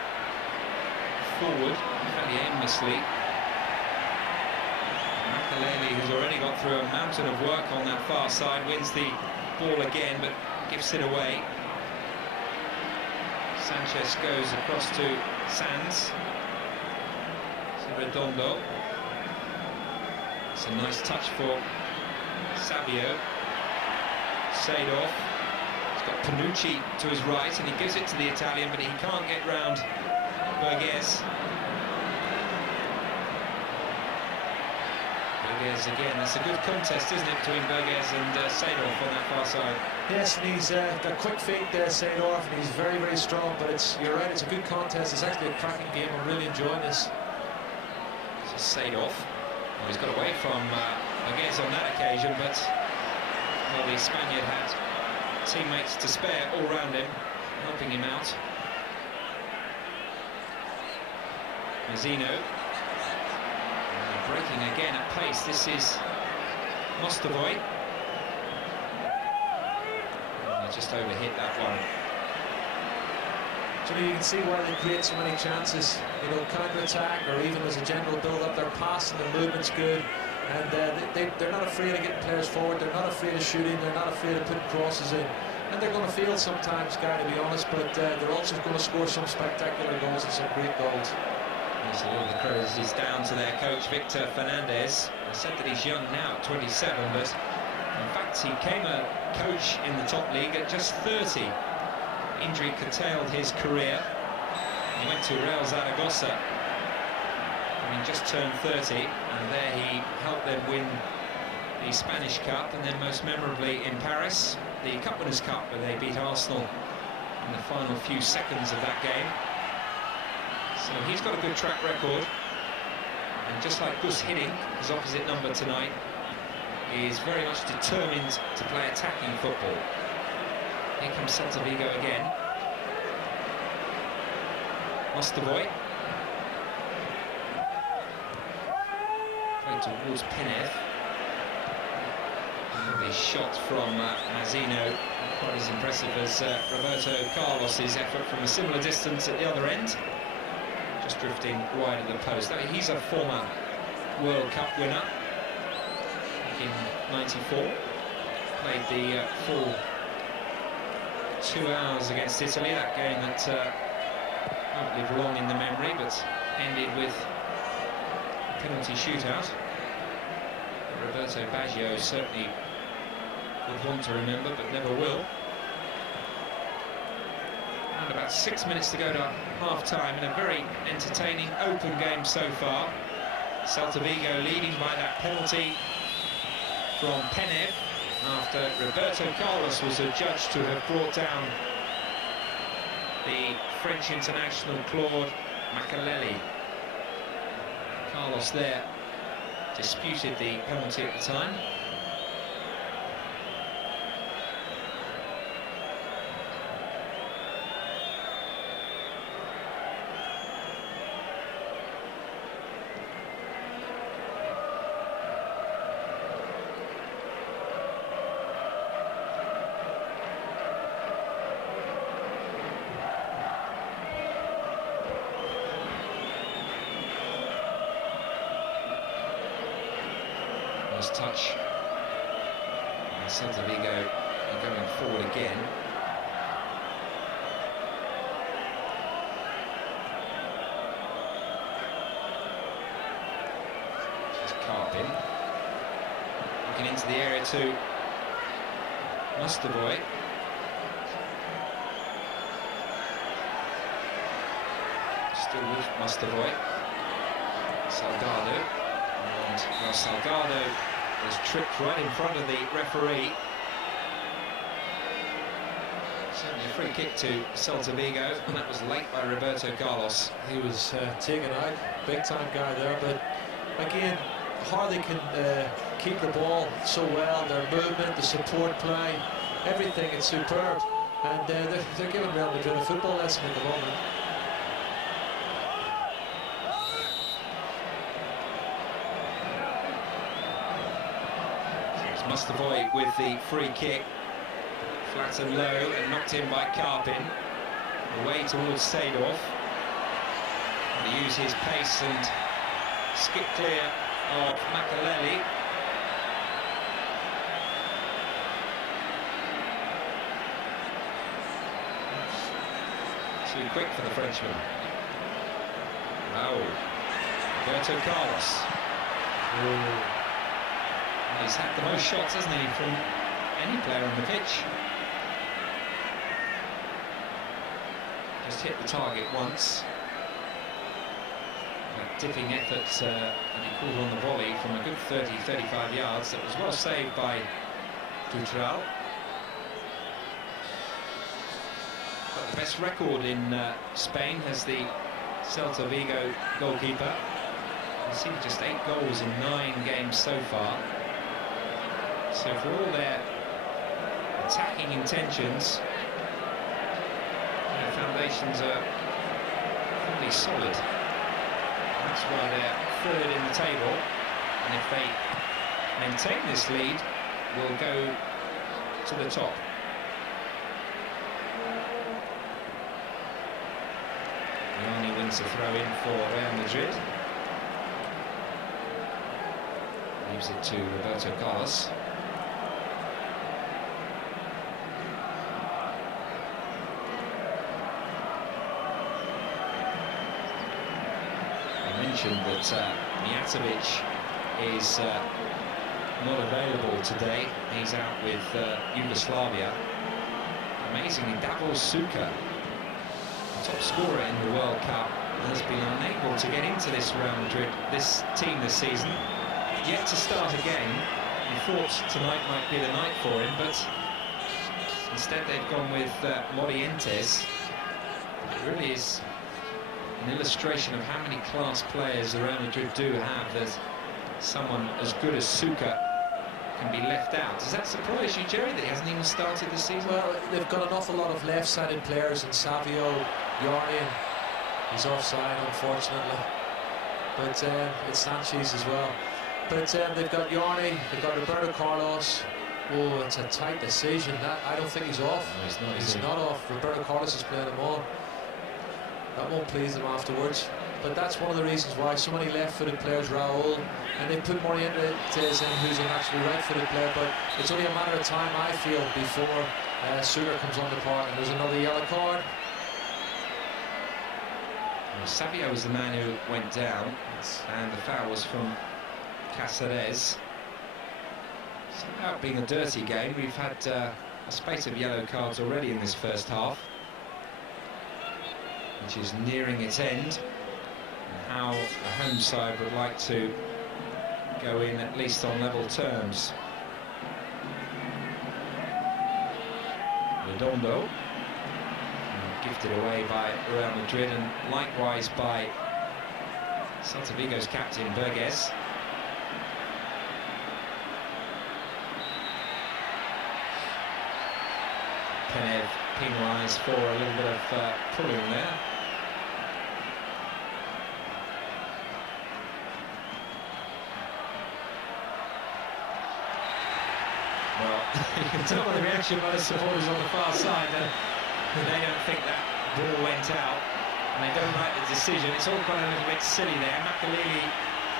forward fairly aimlessly. Makelele, who's already got through a mountain of work on that far side, wins the ball again, but gives it away. Sanchez goes across to Sanz. Redondo. It's a nice touch for Savio. Seedorf. He's got Panucci to his right, and he gives it to the Italian, but he can't get round Burgess. Burgess again, that's a good contest, isn't it, between Burgess and Seedorf on that far side. Yes, and he's got quick feet there, Seedorf, and he's very, very strong, but you're right, it's a good contest. It's actually a cracking game. I'm really enjoying this. This is Seedorf. Well, he's got away from Burgess on that occasion, but well, the Spaniard had teammates to spare all round him, helping him out. Mazzino. Breaking again at pace. This is Mostovoy. Just overhit that one. So you can see why they create so many chances. You know, counter-attack, or even as a general build-up, their passing, their movement's good, and they're not afraid of getting players forward. They're not afraid of shooting. They're not afraid of putting crosses in. And they're going to fail sometimes, Guy, to be honest, but they're also going to score some spectacular goals and some great goals. So all the credit is down to their coach, Victor Fernandez. I said that he's young now at 27, but in fact he became a coach in the top league at just 30. Injury curtailed his career. He went to Real Zaragoza. I mean, just turned 30, and there he helped them win the Spanish Cup, and then most memorably in Paris, the Cup Winners' Cup, where they beat Arsenal in the final few seconds of that game. So he's got a good track record, and just like Gus Hiddink, his opposite number tonight, he is very much determined to play attacking football. Here comes Celta Vigo again. Mostovoy. Played towards Peneth. Lovely shot from Mazzino. Not quite as impressive as Roberto Carlos's effort from a similar distance at the other end. Just drifting wide of the post. I mean, he's a former World Cup winner in '94. Played the full 2 hours against Italy, that game that won't live long in the memory, but ended with a penalty shootout. Roberto Baggio certainly would want to remember, but never will. And about 6 minutes to go to half-time in a very entertaining, open game so far. Celta Vigo leading by that penalty from Peneth, after Roberto Carlos was adjudged to have brought down the French international Claude Makelele. Carlos there disputed the penalty at the time. Touch, and Celta Vigo are going forward again. Just Carpin looking into the area to Mostovoy. Still with Mostovoy. Salgado, and well, Salgado was tripped right in front of the referee. Certainly a free kick to Celta Vigo, and that was late by Roberto Carlos. He was taken out, big time guy there, but again, how they can keep the ball so well, their movement, the support play, everything is superb, and they're giving Real Madrid a football lesson at the moment. Mostovoy with the free kick, flat and low, and knocked in by Carpin. Away towards Seedorf. To use his pace and skip clear of Makelele. Too quick for the Frenchman. Wow. Roberto Carlos. Ooh. He's had the most shots, hasn't he, from any player on the pitch. Just hit the target once. A dipping effort, and he called on the volley from a good 30-35 yards. That was well saved by Dutral. Got the best record in Spain has the Celta de Vigo goalkeeper. He's seen just 8 goals in 9 games so far. So for all their attacking intentions, their foundations are pretty solid. That's why they're 3rd in the table, and if they maintain this lead, will go to the top. Yanni wins the throw-in for Real Madrid. Leaves it to Roberto Carlos. I mentioned that Mijatovic is not available today. He's out with Yugoslavia. Amazingly, Davor Suker, top scorer in the World Cup, has been unable to get into this Real Madrid, this team this season. Yet to start again. You thought tonight might be the night for him, but instead they've gone with Morientes. It really is an illustration of how many class players the Real Madrid do have. There's someone as good as Suker can be left out. Does that surprise you, Jerry, that he hasn't even started this season? Well, they've got an awful lot of left-sided players in Savio, Jordan. He's offside, unfortunately. But it's Sanchez as well. But they've got Jordan, they've got Roberto Carlos. Oh, it's a tight decision. I don't think he's off. No, he's not. He's not off. Roberto Carlos is playing him on. That won't please them afterwards. But that's one of the reasons why so many left-footed players, Raul, and they put Morientes in, who's an actually right-footed player. But it's only a matter of time, I feel, before Suker comes on the park, and there's another yellow card. Well, Savio was the man who went down, and the foul was from Cáceres. So without being a dirty game, we've had a spate of yellow cards already in this first half, which is nearing its end. And how the home side would like to go in at least on level terms. Redondo, gifted away by Real Madrid, and likewise by Celta Vigo's captain Burgues. Penev penalised for a little bit of pulling there. Well, you can tell by the reaction by the supporters on the far side that they don't think that ball went out, and they don't like the decision. It's all gone a little bit silly there. Makaleli.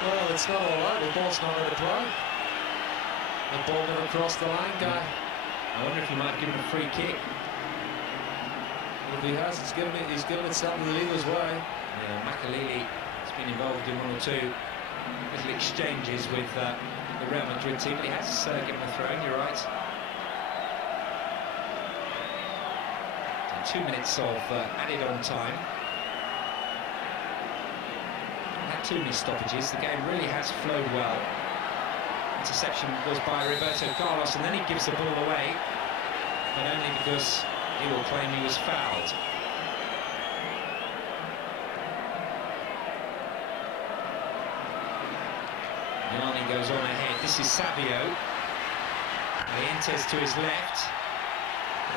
Well, it's not all right. The ball's not in the play. The ball never crossed the line, guy. I wonder if he might give him a free kick. If he has, he's given it Celta de Vigo's way. Yeah, Makaleli has been involved in 1 or 2 little exchanges with the Real Madrid team, but he has given a throw in, you're right. 2 minutes of added on time. Had 2 missed stoppages. The game really has flowed well. Interception was by Roberto Carlos, and then he gives the ball away, but only because he will claim he was fouled. Yanni goes on ahead. This is Savio. Morientes to his left.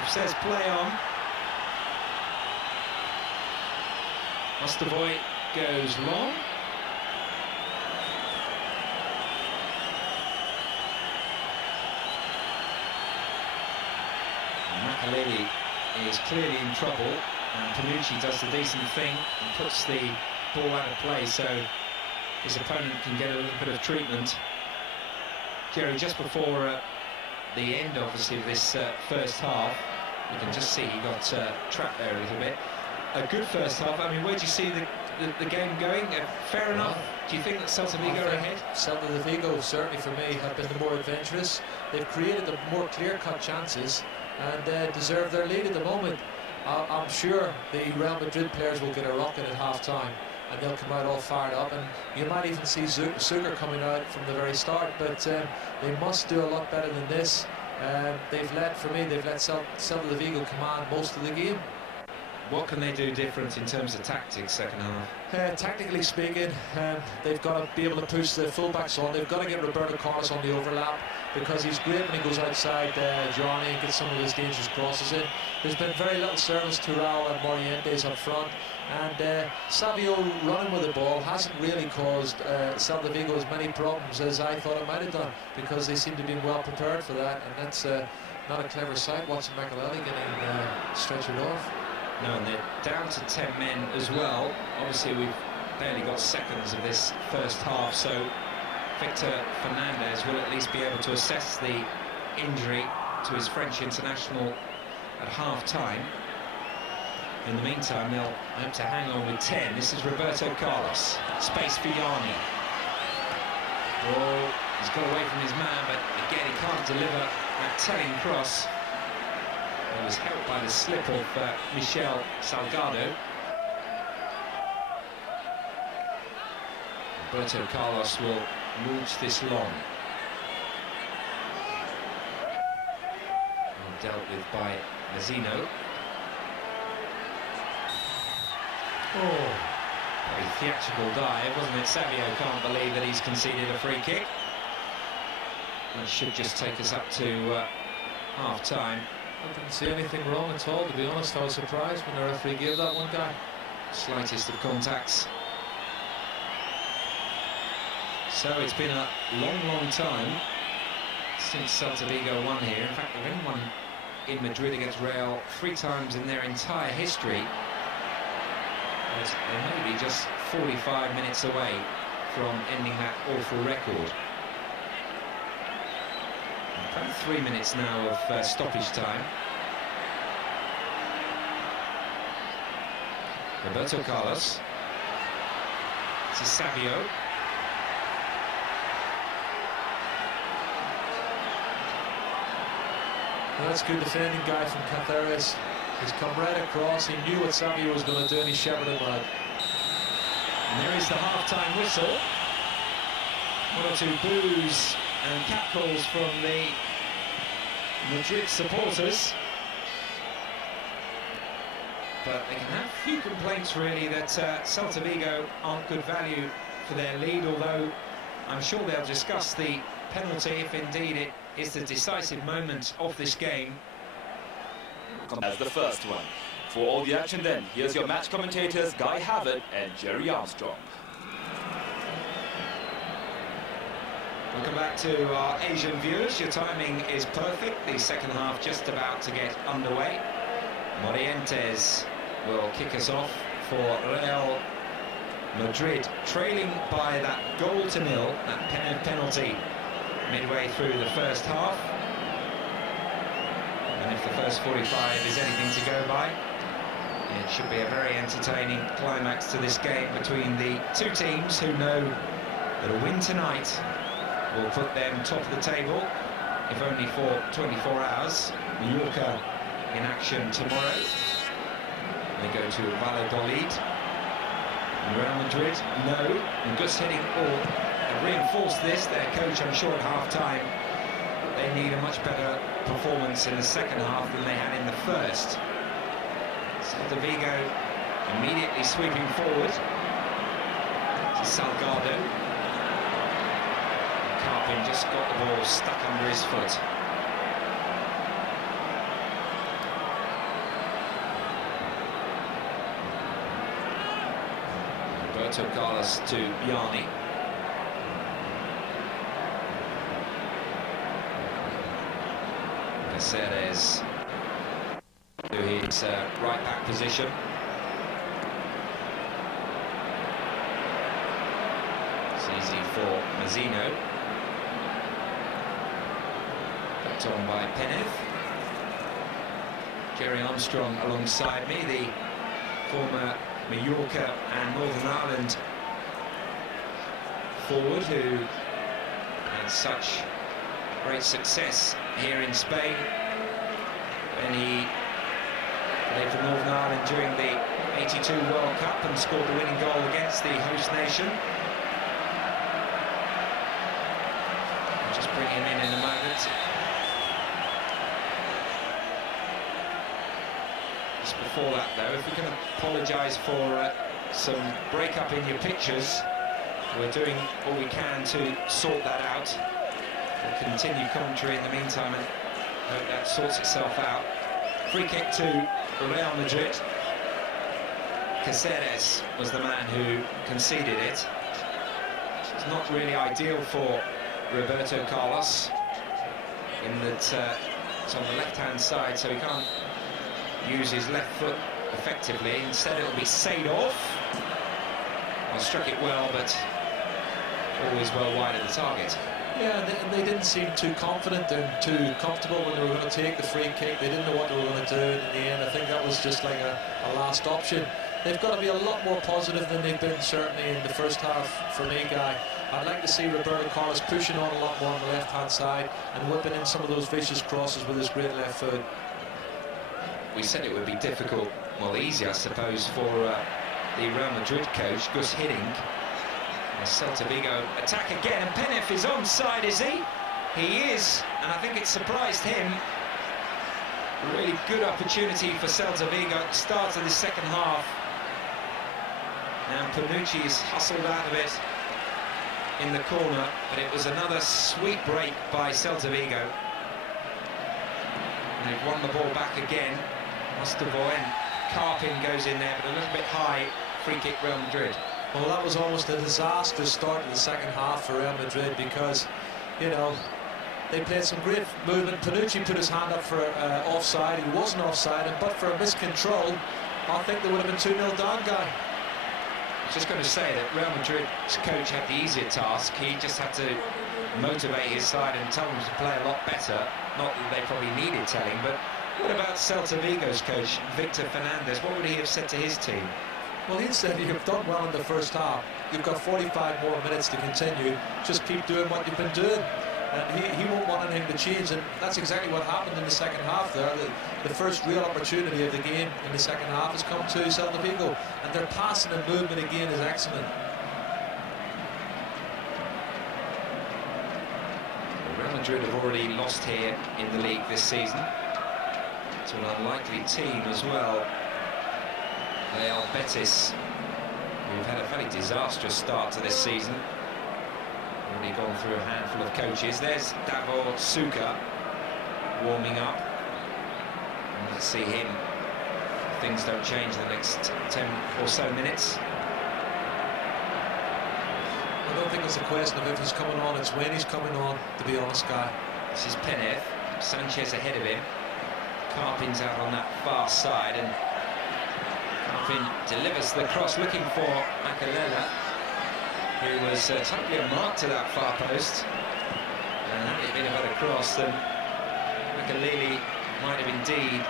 It says play on. Ostovoy goes long. Makaleli is clearly in trouble, and Panucci does the decent thing and puts the ball out of play so his opponent can get a little bit of treatment. Jerry, just before the end, obviously, of this first half, you can just see he got trapped there a little bit. A good first half. I mean, where do you see the game going. Fair enough. Do you think that Celta Vigo are ahead? Celta de Vigo, certainly for me, have been the more adventurous. They've created the more clear-cut chances and deserve their lead at the moment. I'm sure the Real Madrid players will get a rocket at half-time, and they'll come out all fired up, and you might even see Zucker coming out from the very start, but they must do a lot better than this. They've let Celta de Vigo command most of the game. What can they do different in terms of tactics second half? Tactically speaking, they've got to be able to push the fullbacks on. They've got to get Roberto Carlos on the overlap, because he's great when he goes outside Johnny and gets some of his dangerous crosses in. There's been very little service to Raul and Morientes up front, and Savio running with the ball hasn't really caused Celta Vigo as many problems as I thought it might have done, because they seem to be well prepared for that, and that's not a clever sight, watching Makaleli getting stretchered off. No, and they're down to 10 men as well. Obviously, we've barely got seconds of this first half, so Victor Fernandez will at least be able to assess the injury to his French international at half-time. In the meantime, they'll hope to hang on with 10. This is Roberto Carlos. Space for Yanni. Oh, he's got away from his man, but again, he can't deliver that telling cross. He was helped by the slip of Michel Salgado. Roberto Carlos will launch this long. Well dealt with by Mazzino. Oh, very theatrical dive, wasn't it? Savio can't believe that he's conceded a free kick. That should just take us up to half-time. I didn't see anything wrong at all, to be honest. I was surprised when the referee gave that one guy. Slightest of contacts. So it's been a long time since Celta Vigo won here. In fact, they've only won in Madrid against Real 3 times in their entire history. But they may be just 45 minutes away from ending that awful record. About 3 minutes now of stoppage time. Roberto Carlos. This is Savio. Well, that's good defending guy from Cáceres. He's come right across. He knew what Savio was going to do, and he shepherded him out. And there is the half-time whistle. 1 or 2 boos and catcalls from the Madrid supporters, but they can have few complaints really that Celta Vigo aren't good value for their lead, although I'm sure they'll discuss the penalty if indeed it is the decisive moment of this game. As the first one. For all the action then, here's your match commentators Guy Havett and Jerry Armstrong. Welcome back to our Asian viewers. Your timing is perfect. The second half just about to get underway. Morientes will kick us off for Real Madrid, trailing by that goal to nil, that penalty midway through the first half. And if the first 45 is anything to go by, it should be a very entertaining climax to this game between the two teams who know that a win tonight will put them top of the table, if only for 24 hours. Mallorca in action tomorrow. They go to Valladolid. And Real Madrid, no. And Gus Hiddink have reinforced this. Their coach, I'm sure, at half-time, they need a much better performance in the second half than they had in the first. Celta Vigo immediately sweeping forward. Salgado. Carpin just got the ball stuck under his foot. Roberto Carlos to Yanni. Cáceres to his right back position. It's easy for Mazzino. Backed on by Peneth. Jerry Armstrong alongside me, the former Mallorca and Northern Ireland forward who had such great success here in Spain when he played for Northern Ireland during the '82 World Cup and scored the winning goal against the host nation. I'll just bring him in a moment. Just before that, though, if we can apologise for some break-up in your pictures, we're doing all we can to sort that out. We'll continue commentary in the meantime and hope that sorts itself out. Free kick to Real Madrid. Caceres was the man who conceded it. It's not really ideal for Roberto Carlos in that it's on the left-hand side, so he can't use his left foot effectively. Instead, it'll be Seedorf. Well, struck it well, but always well wide of the target. Yeah, and they didn't seem too confident and too comfortable when they were going to take the free kick. They didn't know what they were going to do, and in the end, I think that was just like a last option. They've got to be a lot more positive than they've been, certainly in the first half, for me, Guy. I'd like to see Roberto Carlos pushing on a lot more on the left-hand side and whipping in some of those vicious crosses with his great left foot. We said it would be difficult, well, easy, I suppose, for the Real Madrid coach, Gus Hiddink. Celta Vigo attack again, and Penef is onside, is he? He is, and I think it surprised him. A really good opportunity for Celta Vigo at the start of the second half. Now Panucci is hustled out of it in the corner, but it was another sweet break by Celta Vigo. And they've won the ball back again. Mustovoy and Carpin goes in there, but a little bit high. Free kick Real Madrid. Well, that was almost a disastrous start to the second half for Real Madrid because, you know, they played some great movement. Panucci put his hand up for offside. He wasn't offside, and but for a miscontrol, I think they would have been 2-0 down, Guy. I was just going to say that Real Madrid's coach had the easier task. He just had to motivate his side and tell them to play a lot better. Not that they probably needed telling, but what about Celta Vigo's coach, Victor Fernandez? What would he have said to his team? Well, he said you've done well in the first half. You've got 45 more minutes to continue. Just keep doing what you've been doing. And he won't want anything to change, and that's exactly what happened in the second half there. The first real opportunity of the game in the second half has come to Celta Vigo, and their passing and movement again is excellent. Real Madrid have already lost here in the league this season to an unlikely team as well. Real Betis, who've had a fairly disastrous start to this season. Already gone through a handful of coaches. There's Davor Suker warming up. And let's see him. If things don't change in the next 10 or so minutes. I don't think it's a question of if he's coming on, it's when he's coming on, to be honest, Guy. This is Penef. Sanchez ahead of him. Carpin's out on that far side, and Carpin delivers the cross looking for Macalela, who was totally unmarked to that far post. And had it been a better cross, then Macalela might have indeed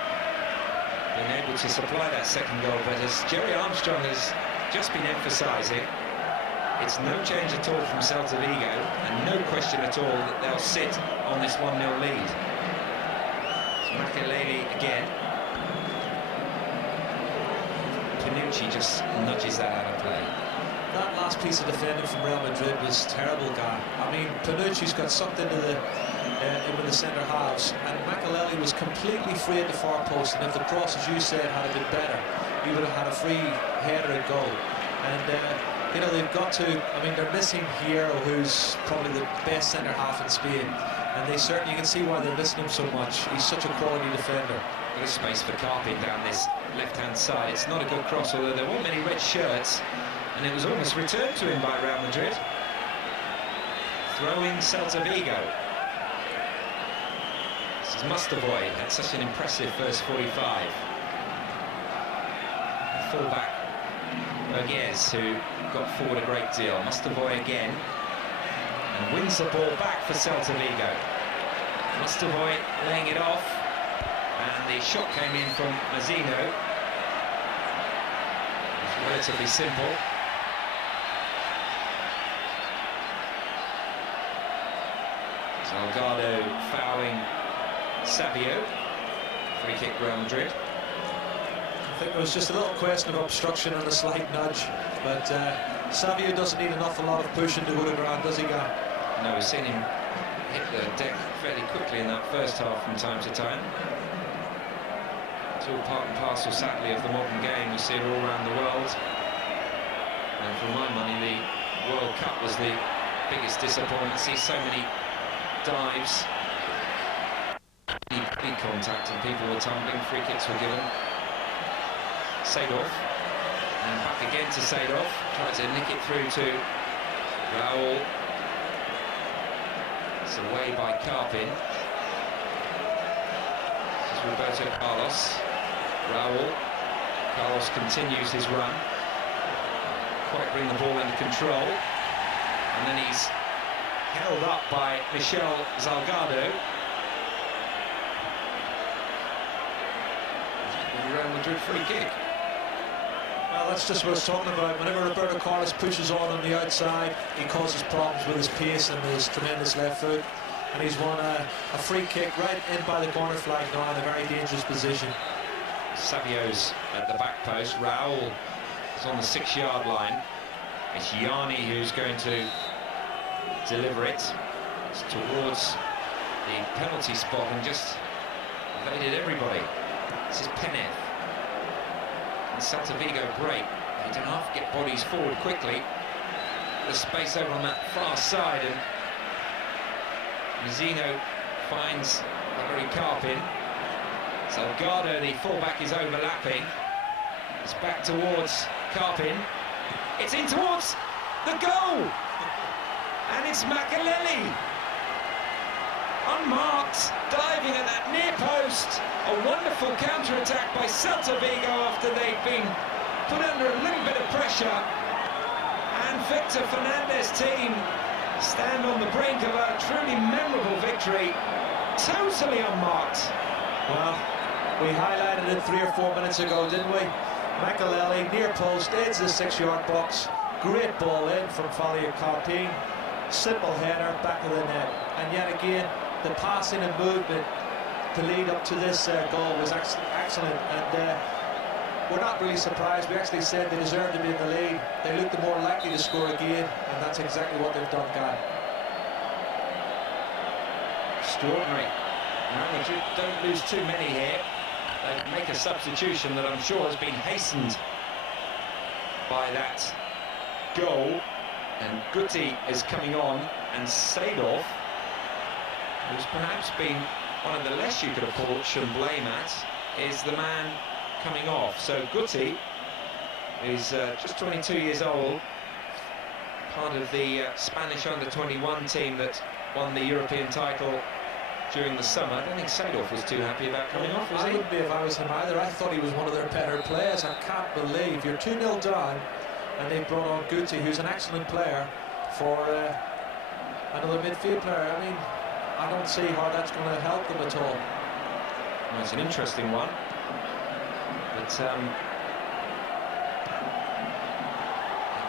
been able to supply that second goal. But as Jerry Armstrong has just been emphasising, it's no change at all from Celta Vigo, and no question at all that they'll sit on this 1-0 lead. It's Macalela again. Panucci just nudges that out of play. That last piece of defending from Real Madrid was terrible, Guy. I mean, Panucci's got sucked into the centre halves, and Macalela was completely free at the far post, and if the cross, as you said, had been better, he would have had a free header and goal. And you know, they've got to, I mean, they're missing Hierro, who's probably the best centre half in Spain, and they certainly, you can see why they're missing him so much. He's such a quality defender. There's space for Carpin down this left-hand side. It's not a good cross, although there weren't many red shirts, and it was almost returned to him by Real Madrid. Throwing Celta Vigo. This is Mustovoy, had such an impressive first 45. Fullback Berges, who got forward a great deal. Mustovoy again, and wins the ball back for Celta Vigo. Mustovoy laying it off, and the shot came in from Mazzino. relatively simple. Salgado fouling Savio. Free kick, Real Madrid. I think it was just a little question of obstruction and a slight nudge, but Savio doesn't need an awful lot of pushing to go to ground, does he, Guy? No, we've seen him hit the deck fairly quickly in that first half from time to time. It's all part and parcel, sadly, of the modern game. We see it all around the world. And for my money, the World Cup was the biggest disappointment. I see so many dives, big contact, and people were tumbling. Free kicks were given. Seedorf, and back again to Seedorf. Tries to nick it through to Raul. It's away by Carpin. This is Roberto Carlos. Raul. Carlos continues his run. Quite bring the ball under control. And then he's held up by Michel Salgado. Real Madrid free kick. Well, that's just what I was talking about. Whenever Roberto Carlos pushes on the outside, he causes problems with his pace and his tremendous left foot. And he's won a free kick right in by the corner flag now in a very dangerous position. Savio's at the back post. Raul is on the 6-yard line. It's Yanni who's going to deliver it. It's towards the penalty spot and just evaded everybody. This is Peneth. And Celta Vigo break. They don't have to get bodies forward quickly. The space over on that far side, and Mazzino finds Valery Carpin. Salgado, the fullback, is overlapping. It's back towards Carpin. It's in towards the goal! And it's Makaleli. Unmarked, diving at that near post. A wonderful counter-attack by Celta Vigo after they've been put under a little bit of pressure. And Victor Fernandez's team stand on the brink of a truly memorable victory. Totally unmarked. Well, we highlighted it 3 or 4 minutes ago, didn't we? Makaleli, near post, edge the 6-yard box. Great ball in from Valery Carpin. Simple header, back of the net. And yet again, the passing and movement to lead up to this goal was excellent. And we're not really surprised. We actually said they deserved to be in the lead. They looked the more likely to score again, and that's exactly what they've done, Guy. Extraordinary. Real Madrid don't lose too many here. They make a substitution that I'm sure has been hastened by that goal. And Guti is coming on, and Seedorf, who's perhaps been one of the less you could apportion blame at, is the man coming off. So Guti is just 22 years old, part of the Spanish under-21 team that won the European title during the summer. I don't think Seedorf was too happy about coming off, was he? I wouldn't be if I was him either. I thought he was one of their better players. I can't believe you're 2-0 down, and they brought on Guti, who's an excellent player, for another midfield player. I mean, I don't see how that's going to help them at all. Well, it's an interesting one. But it's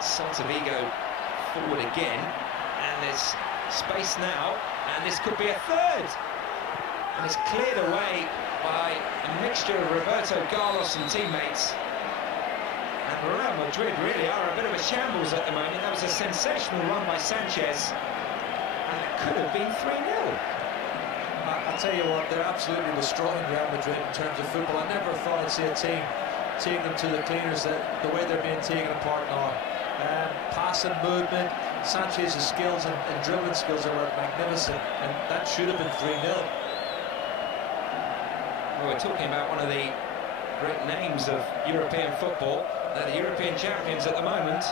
Celta Vigo forward again, and there's space now, and this could be a third. And it's cleared away by a mixture of Roberto Carlos and teammates. And Real Madrid really are a bit of a shambles at the moment. That was a sensational run by Sanchez, and it could have been 3-0. I'll tell you what, they're absolutely destroying Real Madrid in terms of football. I never thought I'd see a team take them to the cleaners the way they're being taken apart now. Passing, movement, Sanchez's skills and dribbling skills are magnificent, and that should have been 3-0. Well, we're talking about one of the great names of European football. They're the European champions at the moment.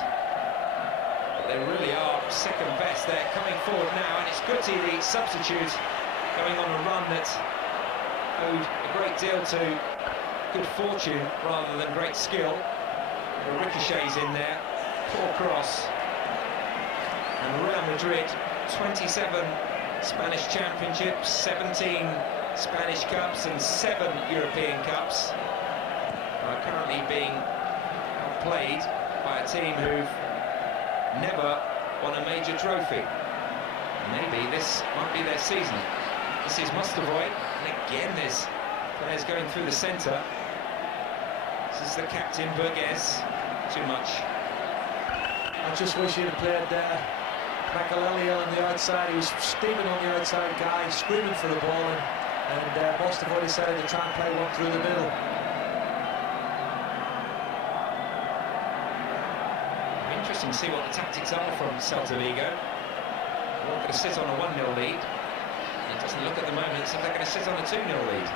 But they really are second best. They're coming forward now, and it's Guti, the substitute, going on a run that owed a great deal to good fortune rather than great skill. The ricochets in there, poor cross. And Real Madrid, 27 Spanish championships, 17 Spanish Cups and 7 European Cups, are currently being played by a team who've never won a major trophy. Maybe this might be their season. This is Mustovoy, and again there's players going through the centre. This is the captain, Burgess. Too much. I just wish he had played Makaleli on the outside. He was steaming on the outside guy, screaming for the ball, and Mustovoy decided to try and play one through the middle. Interesting to see what the tactics are from Celta de Vigo. They're not going to sit on a 1-0 lead. It doesn't look at the moment as if they're going to sit on a 2-0 lead,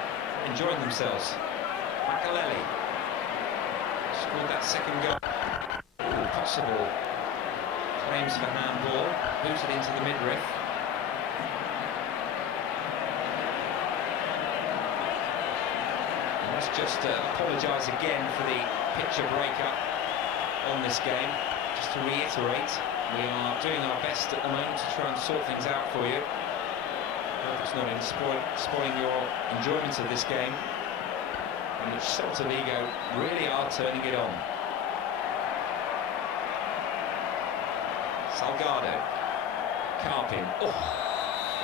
enjoying themselves. Makaleli scored that second goal. Possible claims for handball, booted into the midriff. And let's just apologise again for the picture breakup on this game. Just to reiterate, we are doing our best at the moment to try and sort things out for you. I hope it's not in spoiling your enjoyment of this game, in which Celta de Vigo really are turning it on. Salgado, Carpin. Oh,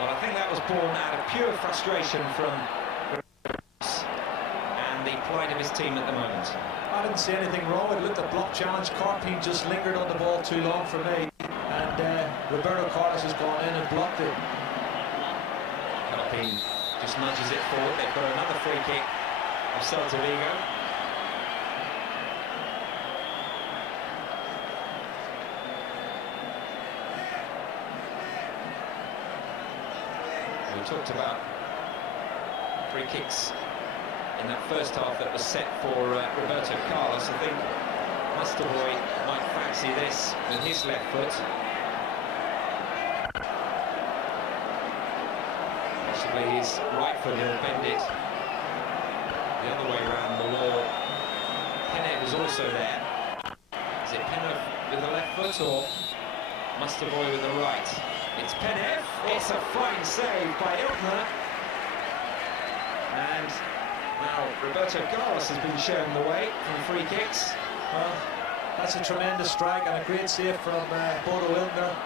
well, I think that was born out of pure frustration from and the plight of his team at the moment. I didn't see anything wrong. It looked a block challenge. Carpin just lingered on the ball too long for me, and Roberto Carlos has gone in and blocked it. Carpin just nudges it forward. They've got another free kick of Celta de Vigo. We talked about free kicks in that first half that was set for Roberto Carlos. I think Mustovoy might fancy this with his left foot. Possibly his right foot, he'll bend it the other way around the wall. Penev is also there. Is it Penev with the left foot or Mustovoy with the right? It's Penev. It's a fine save by Ilkner. And now Roberto Carlos has been shown the way from free kicks. Well, that's a tremendous strike and a great save from Bodo Ilkner.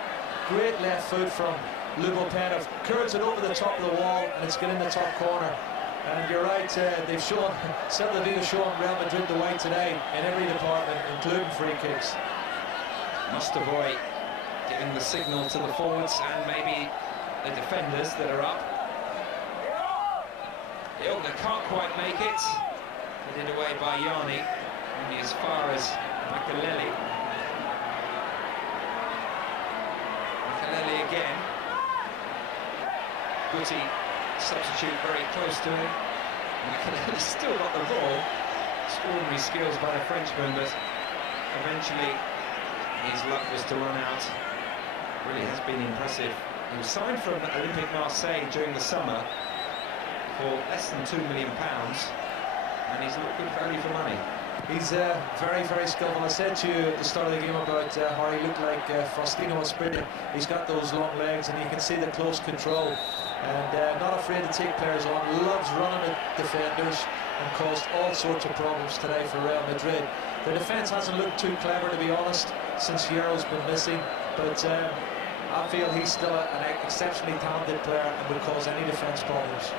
Great left foot from Lubo Penev. Curls it over the top of the wall and it's got in the top corner. And you're right, they've shown, Celta de Vigo shown Real Madrid the way today in every department, including free kicks. Mustovoy giving the signal to the forwards and maybe the defenders that are up. Ilkner can't quite make it. Headed away by Yanni, only as far as Makaleli. Makaleli again. Guti substitute very close to him. Makaleli's still got the ball. Extraordinary skills by the Frenchman, but eventually his luck was to run out. Really has been impressive. He was signed from Olympique Marseille during the summer for less than £2 million, and he's looked good value for money. He's very, very skillful. I said to you at the start of the game about how he looked like Faustino Asprilla. He's got those long legs, and you can see the close control. And not afraid to take players on. Loves running at defenders, and caused all sorts of problems today for Real Madrid. The defence hasn't looked too clever, to be honest, since Hierro's been missing. But I feel he's still an exceptionally talented player and would cause any defence problems.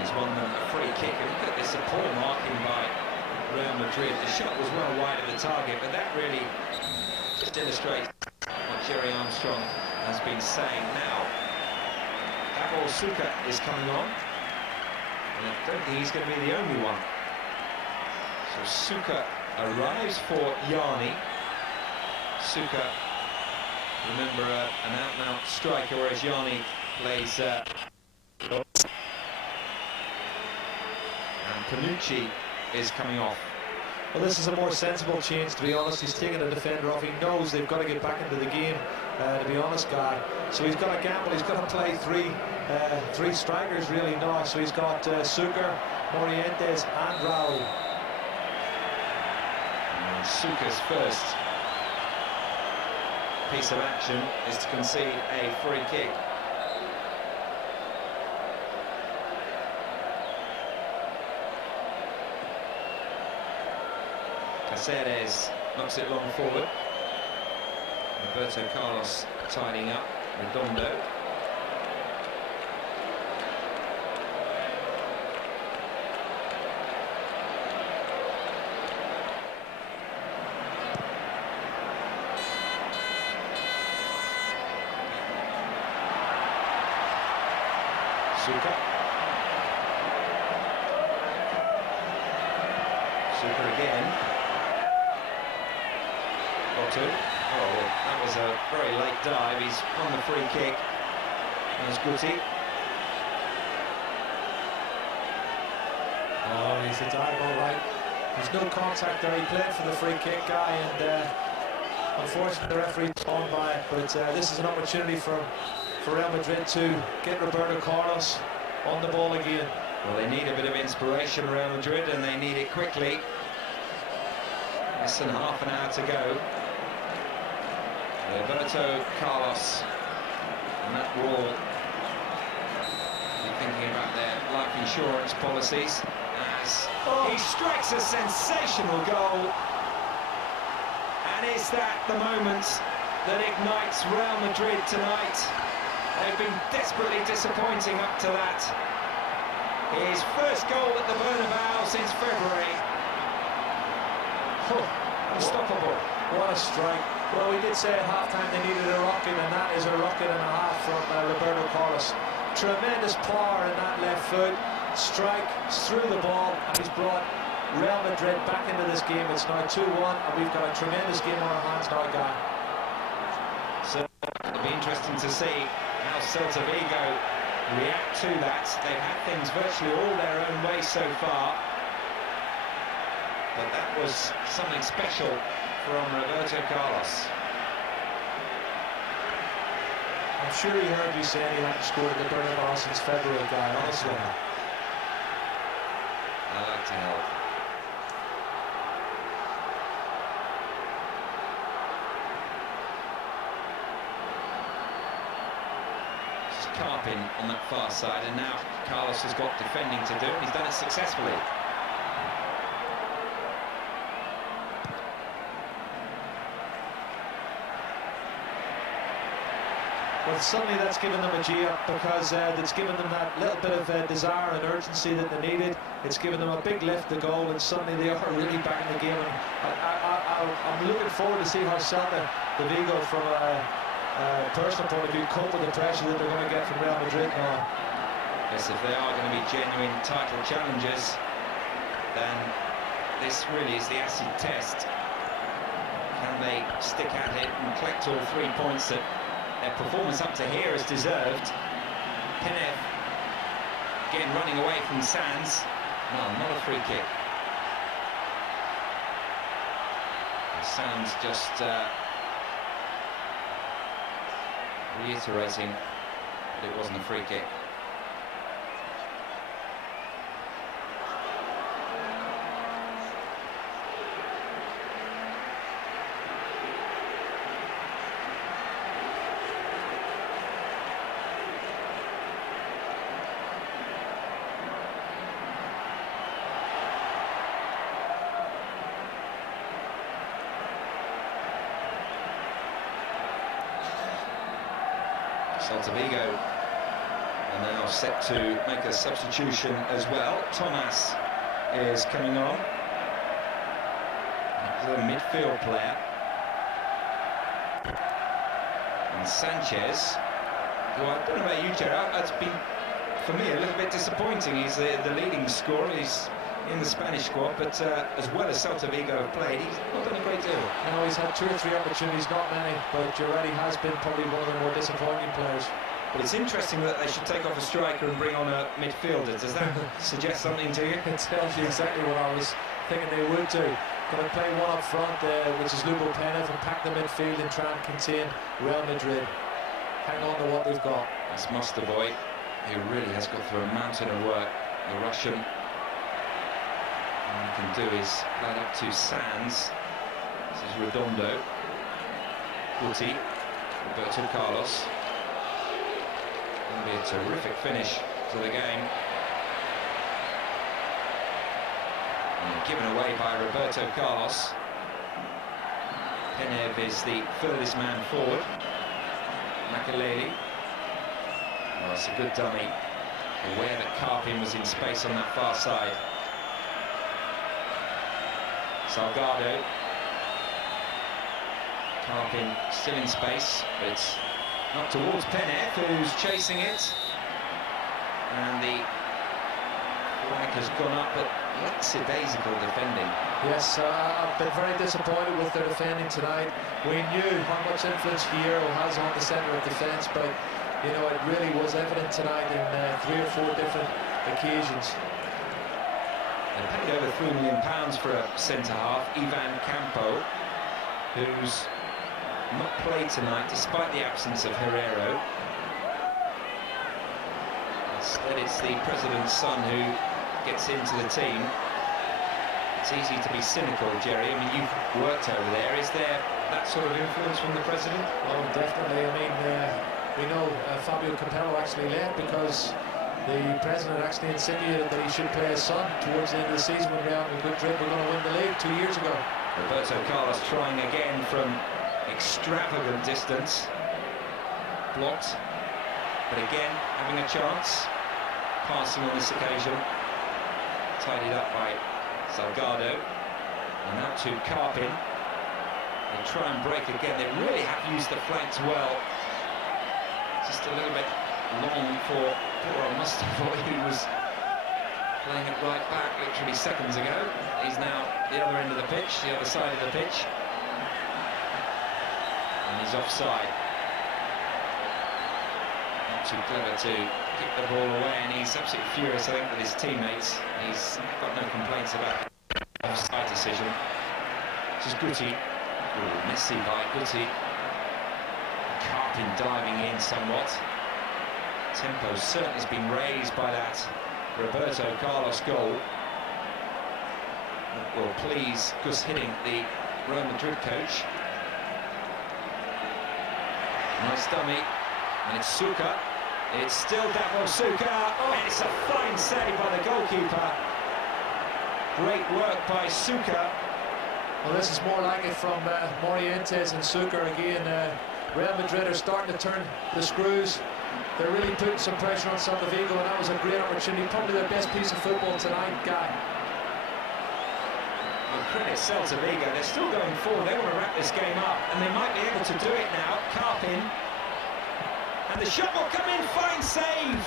He's won them a free kick, and look at this, a poor marking by Real Madrid. The shot was well wide of the target, but that really just illustrates what Jerry Armstrong has been saying. Now, Davor Suker is coming on, and I don't think he's going to be the only one. So Suker arrives for Yanni. Suker, remember, an out-and-out striker, whereas Yanni plays... and Panucci is coming off. Well, this is a more sensible change, to be honest. He's taking a defender off. He knows they've got to get back into the game, to be honest, Guy. So he's got to gamble. He's got to play three strikers, really, now. So he's got Suker, Morientes and Raul. And Suker's first piece of action is to concede a free kick. Caceres knocks it long forward. Roberto Carlos tidying up. Redondo. Suka. Suka again. Otto. Oh, that was a very late dive. He's won the free kick. There's Guti. Oh, he's a dive all right. There's no contact there. He played for the free kick guy, and unfortunately the referee on by it. But this is an opportunity for Real Madrid to get Roberto Carlos on the ball again. Well, they need a bit of inspiration, Real Madrid, and they need it quickly. Less than half an hour to go. Roberto Carlos, and that will be thinking about their life insurance policies as he strikes a sensational goal. And is that the moment that ignites Real Madrid tonight? They've been desperately disappointing up to that. His first goal at the Bernabeu since February. Unstoppable. What a strike. Well, we did say at half-time they needed a rocket, and that is a rocket and a half from Roberto Carlos. Tremendous power in that left foot. Strike through the ball, and he's brought Real Madrid back into this game. It's now 2-1, and we've got a tremendous game on our hands now, Guy. So it'll be interesting to see how Celta Vigo react to that. They've had things virtually all their own way so far. But that was something special from Roberto Carlos. I'm sure he heard you saying he hadn't scored at the Bernabeu since February, Guy, honestly. I like to help. Just carping on that far side, and now Carlos has got defending to do, and he's done it successfully. Well, suddenly that's given them a G-up, because it's given them that little bit of desire and urgency that they needed. It's given them a big lift to goal, and suddenly they are really back in the game. And I'm looking forward to see how Celta de Vigo, from a personal point of view, cope with the pressure that they're going to get from Real Madrid now. Yes, if they are going to be genuine title challengers, then this really is the acid test. Can they stick at it and collect all 3 points that their performance up to here is deserved? Penev again running away from Sands. No, not a free kick. Sands just reiterating that it wasn't a free kick. Celta Vigo are now set to make a substitution as well. Thomas is coming on. He's a midfield player. And Sanchez, who I don't know about you, Gerard, that's been, for me, a little bit disappointing. He's the leading scorer. He's in the Spanish squad, but as well as Celta Vigo have played, he's not done a great deal. No, he's had 2 or 3 opportunities, not many, but Gerard has been probably one of the more disappointing players. But it's interesting that they should take off a striker and bring on a midfielder. Does that suggest something to you? It tells you exactly what I was thinking they would do. Going to play one up front, which is López-Benito, and pack the midfield and try and contain Real Madrid. Hang on to what they've got. That's Mustovoy, who really has got through a mountain of work. The Russian. All he can do is play up to Sands. This is Redondo. Guti. Roberto Carlos. Going to be a terrific finish to the game. And given away by Roberto Carlos. Penev is the furthest man forward. Makelele. Well, it's a good dummy. Aware that Karpin was in space on that far side. Salgado. Karpin still in space, but it's not towards Penev, who's chasing it. And the flag has gone up, but lackadaisical defending. Yes, I've been very disappointed with their defending tonight. We knew how much influence Hierro has on the centre of defence, but you know, it really was evident tonight in 3 or 4 different occasions. They paid over £3 million for a centre-half, Ivan Campo, who's not played tonight despite the absence of Herrero. Instead, it's the president's son who gets into the team. It's easy to be cynical, Jerry. I mean, you've worked over there. Is there that sort of influence from the president? Oh, definitely. I mean, we know Fabio Capello actually left because the president actually insinuated that he should play his son towards the end of the season when Real Madrid were going to win the league 2 years ago. Roberto Carlos trying again from extravagant distance. Blocked. But again, having a chance. Passing on this occasion. Tidied up by Salgado. And out to Karpin. They try and break again. They really have used the flanks well. Just a little bit long for poor Mustafa, who was playing it right back literally seconds ago. He's now the other end of the pitch, the other side of the pitch. And he's offside. Not too clever to kick the ball away, and he's absolutely furious, I think, with his teammates. He's got no complaints about the offside decision. This is Guti. Ooh, messy by Guti. Karpin diving in somewhat. Tempo certainly has been raised by that Roberto Carlos goal. That will please Gus Hiddink, the Real Madrid coach. Nice dummy, and it's Suka. It's still Davo Suka, and it's a fine save by the goalkeeper. Great work by Suka. Well, this is more like it from Morientes and Suka again. Real Madrid are starting to turn the screws. They're really putting some pressure on Celta de Vigo, and that was a great opportunity. Probably their best piece of football tonight, Guy. Well, credit Celta de Vigo. They're still going forward. They want to wrap this game up, and they might be able to do it now. Karpin. And the shot will come in. Fine save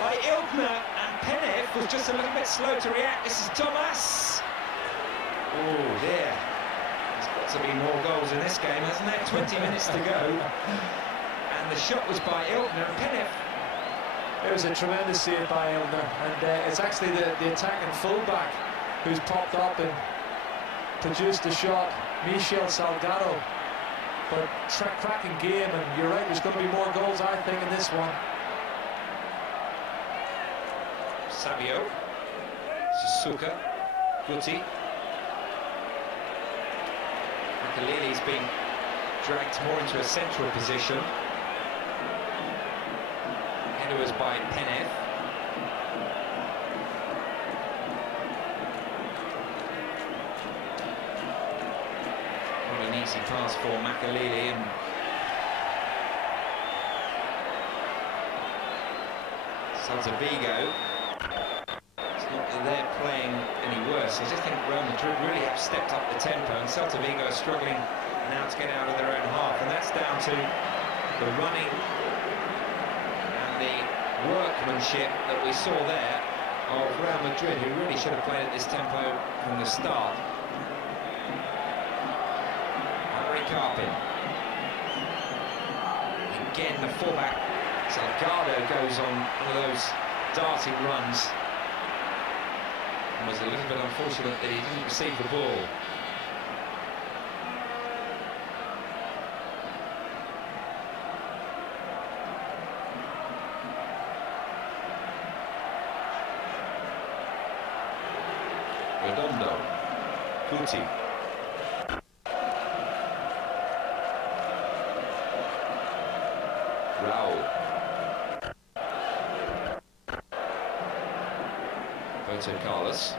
by Ilkner. And Penev was just a little bit slow to react. This is Thomas. Oh, dear. There's got to be more goals in this game, hasn't there? 20 minutes to go. And the shot was by Ilkner, and Penev. It was a tremendous save by Ilkner, and it's actually the attacking fullback who's popped up and produced the shot, Michel Salgado. But cracking game, and you're right, there's going to be more goals, I think, in this one. Savio, Suzuka, Guti. Makelele's been dragged more into a central position. Header was by Penev. Not an easy pass for Makelele, and Celta de Vigo. It's not that they're playing any worse. I just think Real Madrid really have stepped up the tempo, and Celta de Vigo are struggling now to get out of their own half, and that's down to the running and the workmanship that we saw there of Real Madrid, who really should have played at this tempo from the start. Karpin. Again, the fullback Salgado goes on one of those darting runs. And was a little bit unfortunate that he didn't receive the ball. Redondo. Guti. Raul. Roberto Carlos.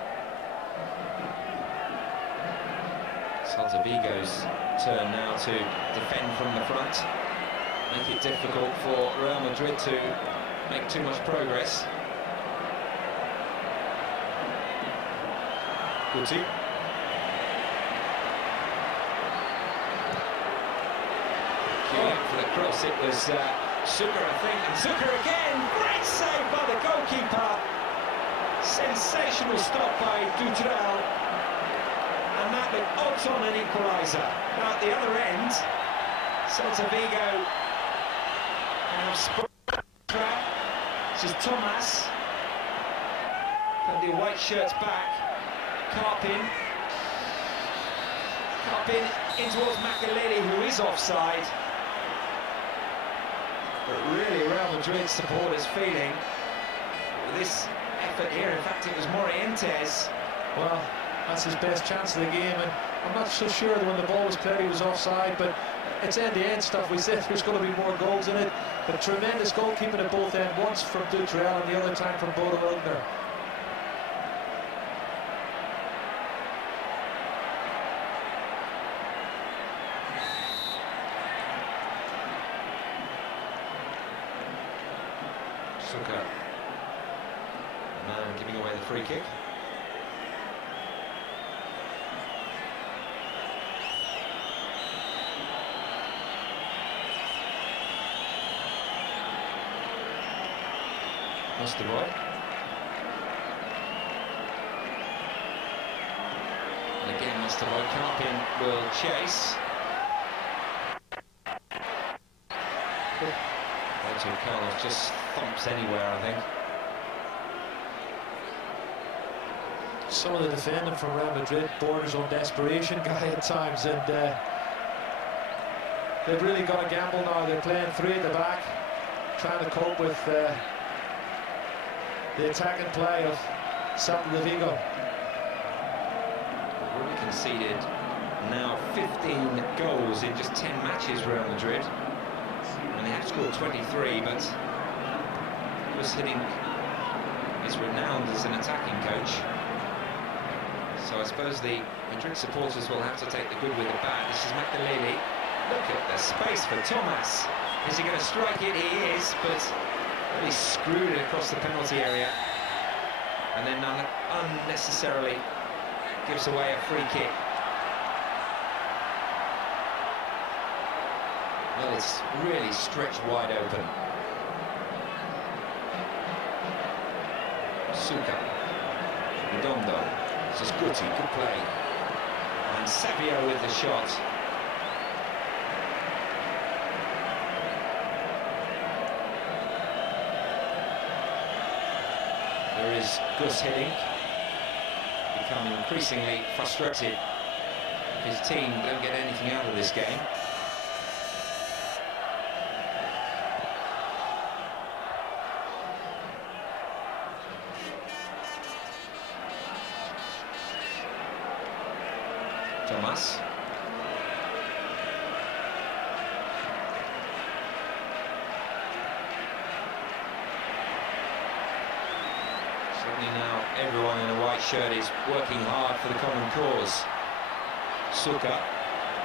Celta de Vigo's turn now to defend from the front, make it difficult for Real Madrid to make too much progress. Guti. Queuing up for the cross, it was Suker, I think, and Suker again, great save by the goalkeeper. Sensational stop by Dutrell, and that looked odds on an equaliser. Now at the other end, Celta Vigo have sprung trap. This is Thomas. Put the white shirts back. Carpin in towards Makaleli, who is offside. But really, Real Madrid supporters feeling this effort here. In fact, it was Morientes. Well, that's his best chance of the game, and I'm not so sure that when the ball was cleared he was offside, but it's end-to-end stuff. We said there's going to be more goals in it, but tremendous goalkeeping at both ends, once from Dutrell and the other time from Bodo Illner. Suker, the man giving away the free kick. Mustaroy. And again, Mustaroy. Carpin will chase. Carlos just thumps anywhere, I think. Some of the defending from Real Madrid borders on desperation, guy, at times, and they've really got a gamble now. They're playing three at the back, trying to cope with the attacking play of Celta de Vigo. We've already conceded now 15 goals in just 10 matches, Real Madrid. And they have scored 23, but Gus Hiddink is renowned as an attacking coach. So I suppose the Madrid supporters will have to take the good with the bad. This is Makaleli. Look at the space for Thomas. Is he going to strike it? He is, but really screwed it across the penalty area. And then unnecessarily gives away a free kick. Well, it's really stretched wide open. Suker. Redondo. This is Guti, good play. And Savio with the shot. There is Gus Hiddink, becoming increasingly frustrated. His team don't get anything out of this game. Thomas. Certainly now everyone in a white shirt is working hard for the common cause. Suker.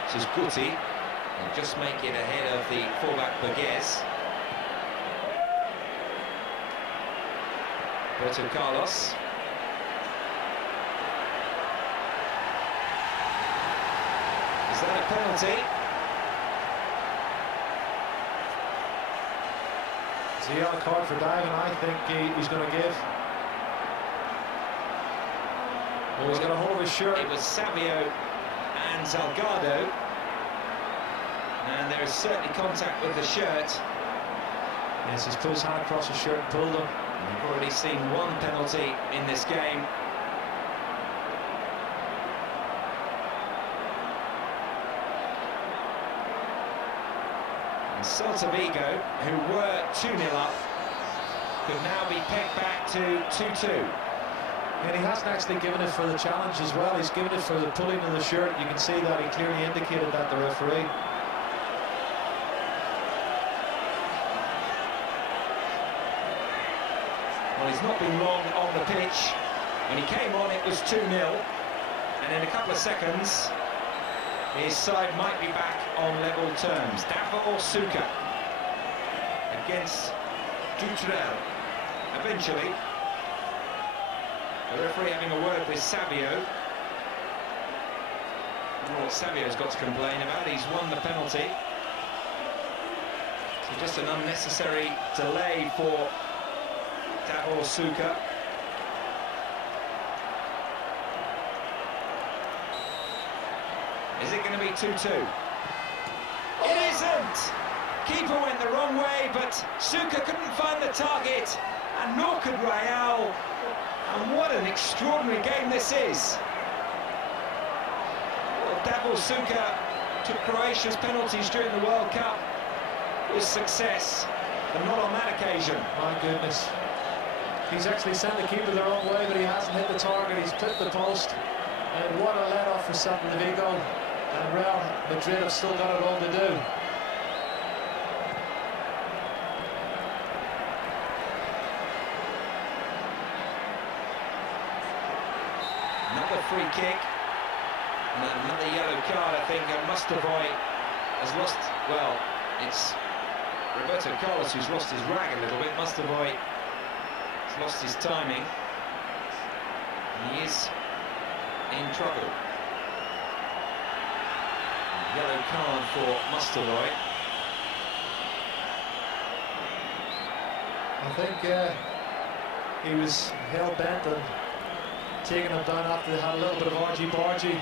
This is Guti. And just make it ahead of the fullback Berguez. Roberto Carlos. Is that a penalty? Is he on a card for diving? I think he's going to give. Well, he's got a hold of his shirt. It was Savio and Salgado. And there is certainly contact with the shirt. Yes, he's put his hand across his shirt and pulled him. We've already seen one penalty in this game. And Celta Vigo, who were 2-0 up, could now be pegged back to 2-2. And he hasn't actually given it for the challenge as well. He's given it for the pulling of the shirt. You can see that he clearly indicated that to the referee. Well, he's not been long on the pitch. When he came on, it was 2-0. And in a couple of seconds, his side might be back on level terms. Davor Suker against Dutrell. Eventually, the referee having a word with Savio. What Savio's got to complain about, he's won the penalty. So just an unnecessary delay for Davor Suker. Is it going to be 2-2? It isn't! Keeper went the wrong way, but Suker couldn't find the target, and nor could Real. And what an extraordinary game this is. Well, Davor Suker took Croatia's penalties during the World Cup with success, but not on that occasion. My goodness. He's actually sent the keeper the wrong way, but he hasn't hit the target. He's clipped the post. And what a let-off for Celta de Vigo. And Real Madrid have still got it all to do. Another free kick. And another yellow card, I think. And Mustafoy has lost, well, it's Roberto Carlos who's lost his rag a little bit. Mustafoy has lost his timing. He is in trouble. Yellow card for Mustafoy. I think he was hell-bent on taking him down after they had a little bit of argy-bargy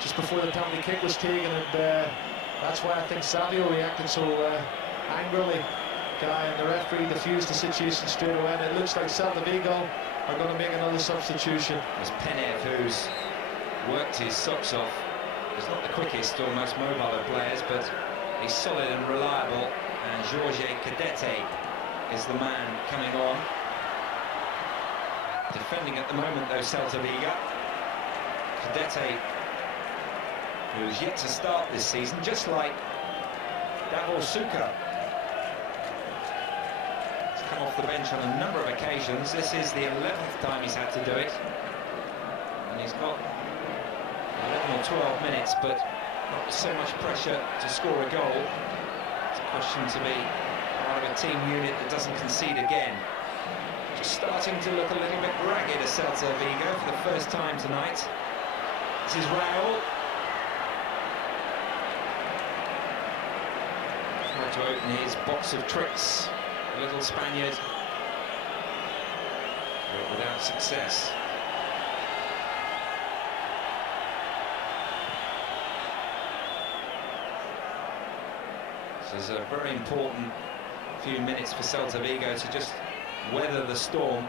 just before the penalty kick was taken, and that's why I think Savio reacted so angrily. And the referee diffused the situation straight away, and it looks like Celta de Vigo are going to make another substitution. There's Penev, who's worked his socks off. He's not the quickest or most mobile of players, but he's solid and reliable. And Jorge Cadete is the man coming on. Defending at the moment, though, Celta Vigo. Cadete, who's yet to start this season, just like Davor Suker. He's come off the bench on a number of occasions. This is the 11th time he's had to do it. And he's got 11 or 12 minutes, but not so much pressure to score a goal. It's a question to be part of a team unit that doesn't concede again. Just starting to look a little bit ragged at Celta Vigo for the first time tonight. This is Raul. Trying to open his box of tricks, the little Spaniard, but without success. This is a very important few minutes for Celta Vigo to just weather the storm.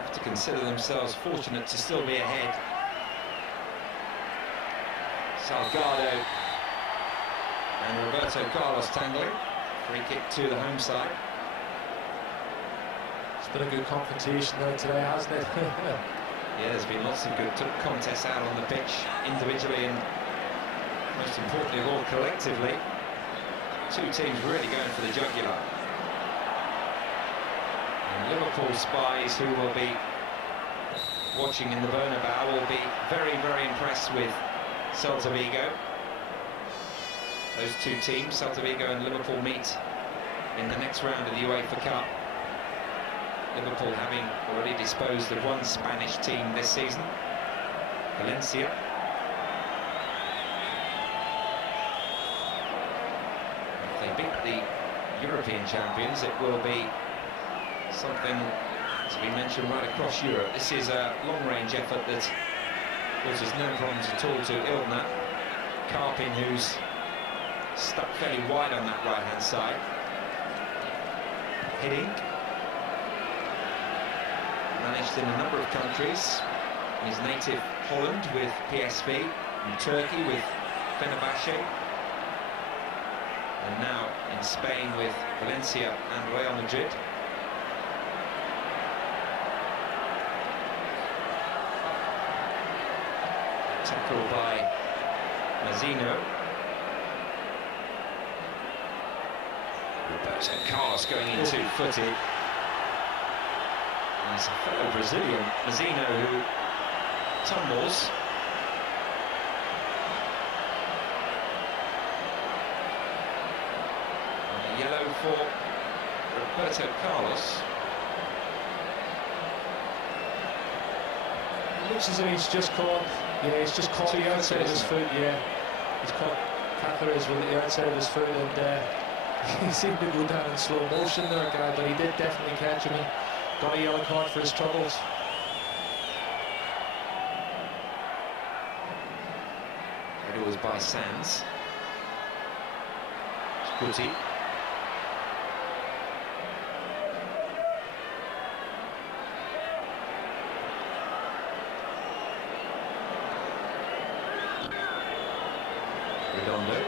Have to consider themselves fortunate to still be ahead. Salgado and Roberto Carlos tangling. Free kick to the home side. It's been a good confrontation though today, hasn't it? Yeah, there's been lots of good contests out on the pitch, individually and most importantly of all collectively. Two teams really going for the jugular. And Liverpool spies who will be watching in the Bernabeu will be very, very impressed with Celta Vigo. Those two teams, Celta Vigo and Liverpool, meet in the next round of the UEFA Cup. Liverpool having already disposed of one Spanish team this season, Valencia. If they beat the European champions, it will be something to be mentioned right across Europe. This is a long-range effort that causes no problems at all to Ilna. Karpin, who's stuck fairly wide on that right-hand side. Hitting. Managed in a number of countries. In his native Holland with PSV, in Turkey with Fenerbahce, and now in Spain with Valencia and Real Madrid. Tackle by Mazzino. Roberto Carlos going in two-footed. There's a fellow Brazilian, Mazzino, who tumbles. for Roberto Carlos. It looks as if he's just caught, he's just caught the outside of his foot, He's caught Cáceres with the outside of his foot, and he seemed to go down in slow motion there, guy, but he did definitely catch him and got a yellow card for his troubles. It was by Sands. Scuti. Redondo.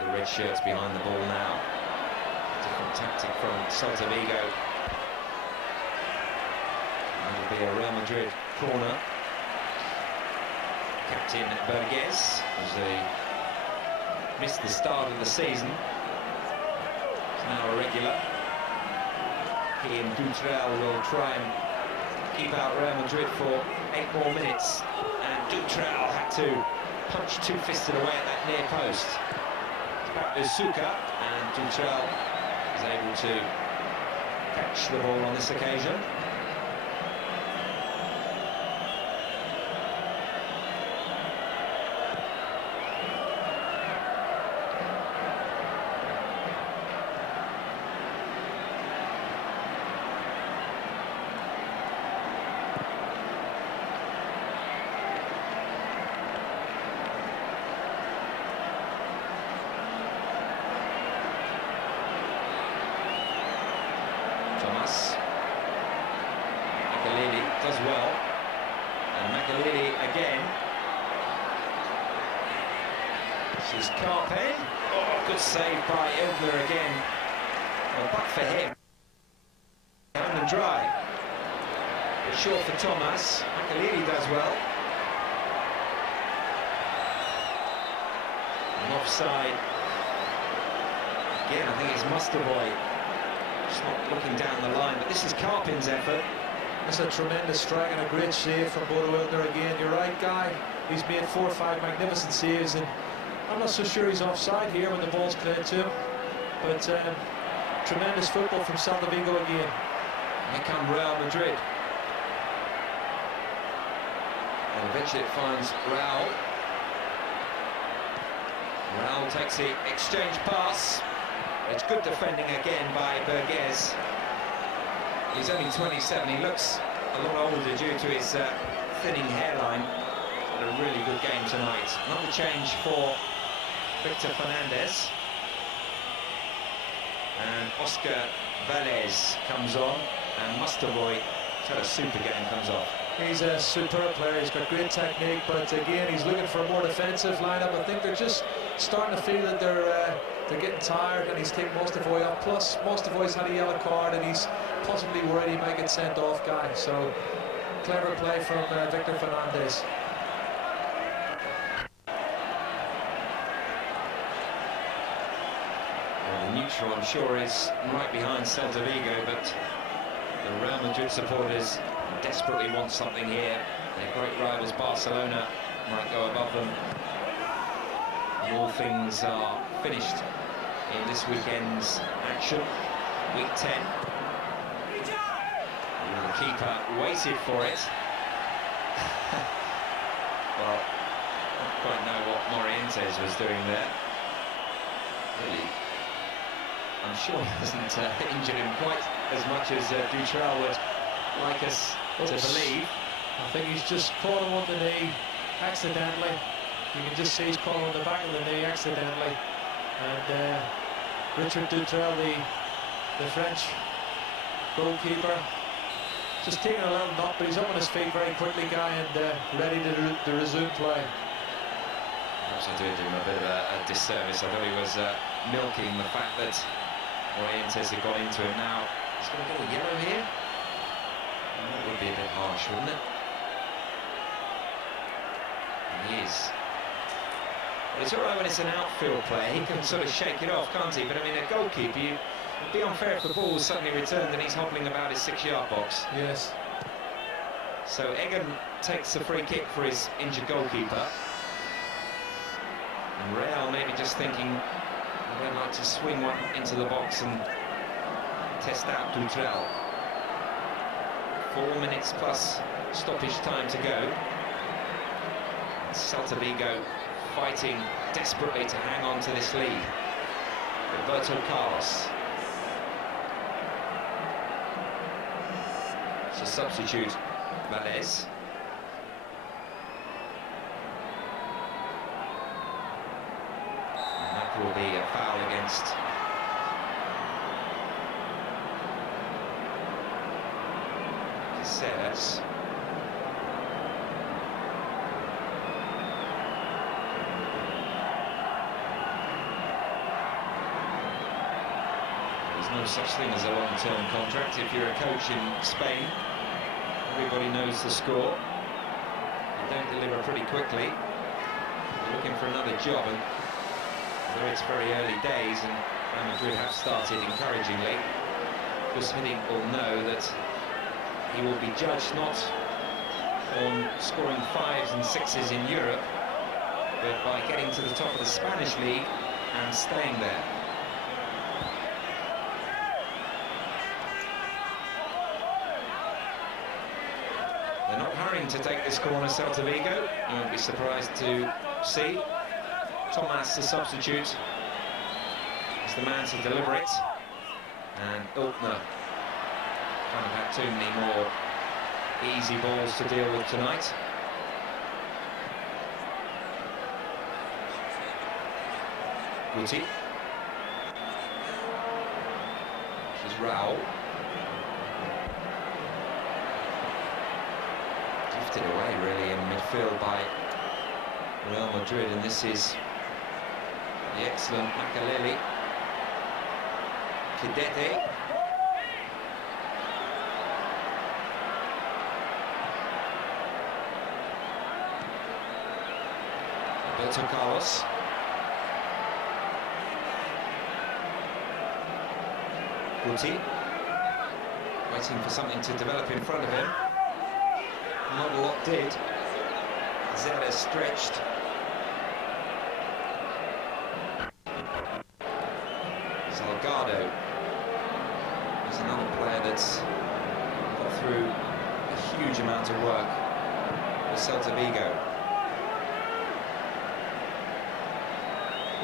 The red shirts behind the ball now. Different tactic from Celta de Vigo. It'll be a Real Madrid corner. Captain Berguez, as they missed the start of the season, is now a regular. He and Dutrell will try and keep out Real Madrid for 8 more minutes, and Dutrell had to punch two-fisted away at that near post. It's back to Suka, and Dutrell is able to catch the ball on this occasion. Does well, and Makaleli again. This is Carpen. Oh, good save by Ilgner again. Well, but for him, down and dry. But short for Thomas. Makaleli does well. And offside. Again, I think it's Musterboy. Just not looking down the line, but this is Carpen's effort. It's a tremendous strike and a great save from Bodo Illner again. You're right, Guy. He's made 4 or 5 magnificent saves, and I'm not so sure he's offside here when the ball's cleared to him. But tremendous football from Celta de Vigo again. Here come Real Madrid. And eventually it finds Raul. Raul takes the exchange pass. It's good defending again by Berguez. He's only 27, he looks a lot older due to his thinning hairline. Had a really good game tonight. Another change for Victor Fernandez. And Oscar Vélez comes on, and Musterboy, who's had a super game, comes off. He's a superb player, he's got great technique, but again, he's looking for a more defensive lineup. I think they're just starting to feel that they're getting tired, and he's taken Musterboy up. Plus, Musterboy's had a yellow card, and he's possibly worried he might get sent off, Guy. So, clever play from Victor Fernandez. Well, the neutral, I'm sure, is right behind Celta de Vigo, but the Real Madrid supporters desperately want something here. Their great rivals Barcelona might go above them. And all things are finished in this weekend's action. Week 10. And the keeper waited for it. Well, I don't quite know what Morientes was doing there. Really, I'm sure he hasn't injured him quite as much as Dutrell would like us to believe. I think he's just caught him on the knee accidentally. You can just see he's caught on the back of the knee accidentally. And Richard Dutrell, the French goalkeeper, just taking a little knock, but he's up on his feet very quickly, Guy, and ready to resume play. Perhaps I did him a bit of a disservice. I thought he was milking the fact that Morientes had got into him. Now he's going to get a yellow here. That would be a bit harsh, wouldn't it? And he is. Well, it's all right when it's an outfield player. He can sort of shake it off, can't he? But I mean, a goalkeeper, it'd be unfair if the ball was suddenly returned and he's hobbling about his 6-yard box. Yes. So Egan takes the free kick for his injured goalkeeper. And Real maybe just thinking they'd like to swing one into the box and test out Dutrell. 4 minutes plus stoppage time to go. Celta Vigo fighting desperately to hang on to this lead. Roberto Carlos. So substitute Valles. And that will be a foul against Caceres. No such thing as a long-term contract. If you're a coach in Spain, everybody knows the score. You don't deliver pretty quickly. You're looking for another job, and though it's very early days and Real Madrid have started encouragingly, Gus Hiddink will know that he will be judged not on scoring 5s and 6s in Europe, but by getting to the top of the Spanish league and staying there. They're not hurrying to take this corner, Celta Vigo. You won't be surprised to see Thomas, the substitute, is the man to deliver it. And Iltner kind of had too many more easy balls to deal with tonight. Guti. This is Raul. Drifted away really in midfield by Real Madrid, and this is the excellent Makaleli. Cadete. Roberto Carlos. Guti. Waiting for something to develop in front of him. Not a lot did. Zera stretched. Salgado is another player that's got through a huge amount of work for Celta Vigo.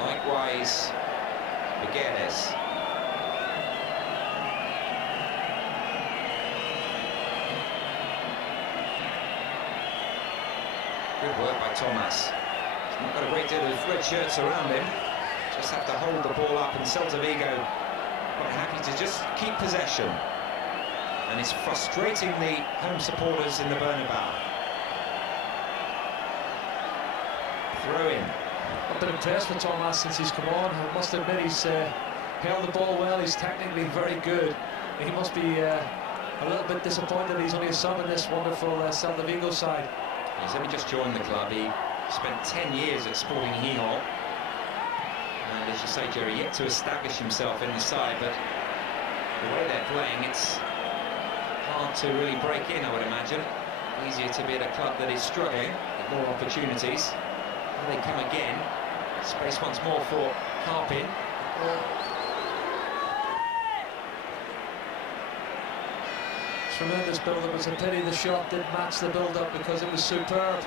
Likewise, Figueres. Good work by Thomas. He's not got a great deal of red shirts around him. Just have to hold the ball up, and Celta Vigo quite happy to just keep possession. And it's frustrating the home supporters in the Bernabeu. Throw in. I've been impressed with Thomas since he's come on. I must admit he's held the ball well. He's technically very good. He must be a little bit disappointed he's only a sub in this wonderful Celta Vigo side. He's only just joined the club. He spent 10 years at Sporting Gijón. And as you say, Jerry, yet to establish himself in the side, but the way they're playing, it's hard to really break in, I would imagine. Easier to be at a club that is struggling, with more opportunities. And they come again. Space once more for Carpin. Tremendous build-up. It's a pity the shot didn't match the build-up because it was superb.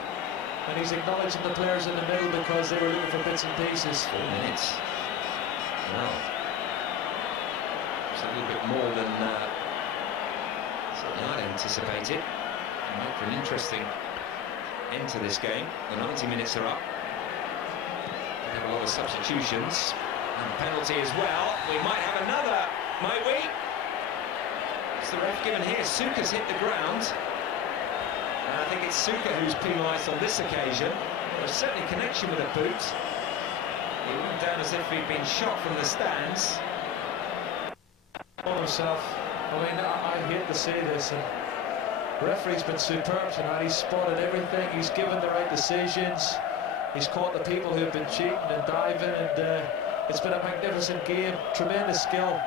And he's acknowledging the players in the middle because they were looking for bits and pieces. 4 minutes. Well, it's a little bit more than certainly I'd anticipated. And make for an interesting end to this game. The 90 minutes are up. We have a lot of substitutions. And a penalty as well. We might have another, might we? It's the ref given here. Suka's hit the ground. And I think it's Suka who's penalised on this occasion. There's certainly connection with a boot. He went down as if he'd been shot from the stands. On himself. I mean, I hate to say this. And the referee's been superb tonight. He's spotted everything. He's given the right decisions. He's caught the people who've been cheating and diving. And it's been a magnificent game. Tremendous skill.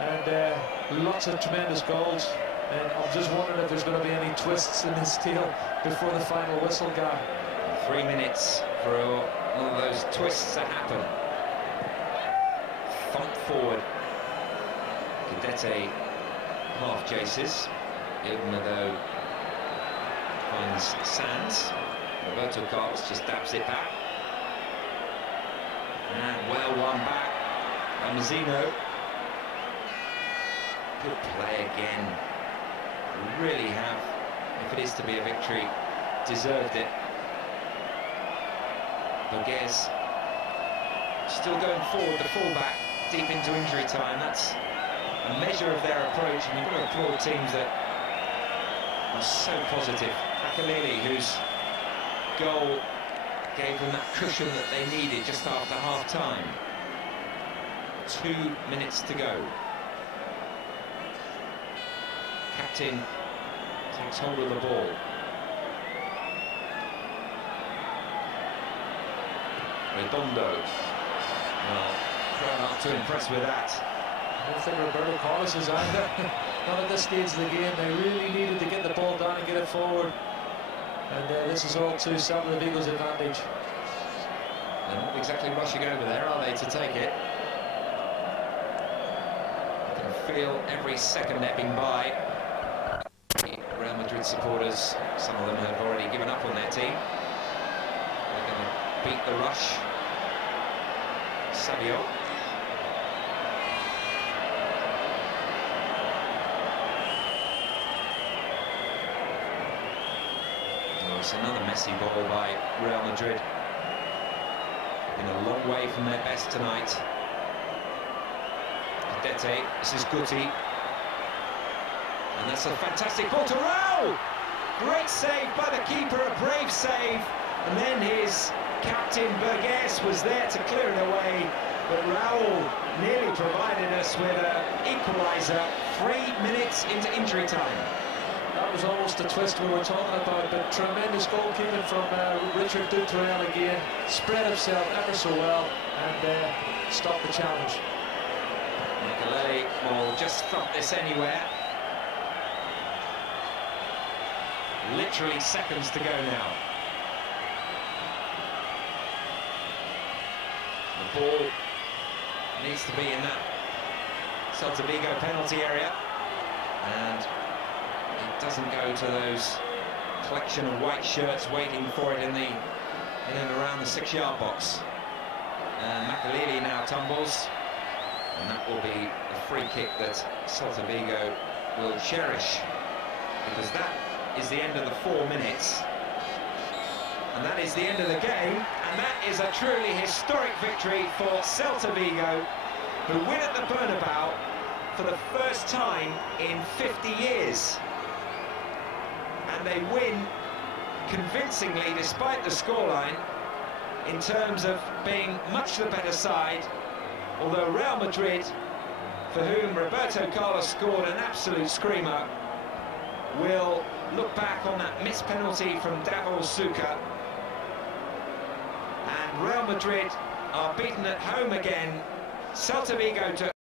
And lots of tremendous goals. And I'm just wondering if there's going to be any twists in this deal before the final whistle, Guy. 3 minutes for one of those twists that happen. Thump forward. Cadete half chases. Ilmado finds Sands. Roberto Carlos just dabs it back. And well won back by Mazzino. Good play again. We really have, if it is to be a victory, deserved it. Borges still going forward, the fullback, deep into injury time. That's a measure of their approach, and you've got to applaud teams that are so positive. Makaleli, whose goal gave them that cushion that they needed just after half-time. 2 minutes to go. Captain takes hold of the ball. Redondo. Well, crowd aren't too impressed with that. I don't think Roberto Carlos is either. Not at this stage of the game. They really needed to get the ball down and get it forward. And this is all to Celta de Vigo's advantage. They're not exactly rushing over there, are they, to take it? You can feel every second ebbing by. Real Madrid supporters, some of them have already given up on their team. They're going to beat the rush. Savio. Oh, it's another messy ball by Real Madrid. In a long way from their best tonight. Cadete, this is Guti. And that's a fantastic ball to Raul! Great save by the keeper, a brave save. And then his captain Borges was there to clear it away. But Raul nearly provided us with an equaliser 3 minutes into injury time. That was almost the twist we were talking about, but tremendous goalkeeping from Richard Dutrell again. Spread himself ever so well and stopped the challenge. Makaleli will just stop this anywhere. Literally seconds to go now. The ball needs to be in that Celta de Vigo penalty area, and it doesn't go to those collection of white shirts waiting for it in and around the 6-yard box. And Makaleli now tumbles, and that will be a free kick that Celta de Vigo will cherish, because that is the end of the 4 minutes, and that is the end of the game, and that is a truly historic victory for Celta Vigo, who win at the Bernabeu for the first time in 50 years. And they win convincingly despite the scoreline, in terms of being much the better side, although Real Madrid, for whom Roberto Carlos scored an absolute screamer, will look back on that missed penalty from Davor Suker. And Real Madrid are beaten at home again. Celta Vigo to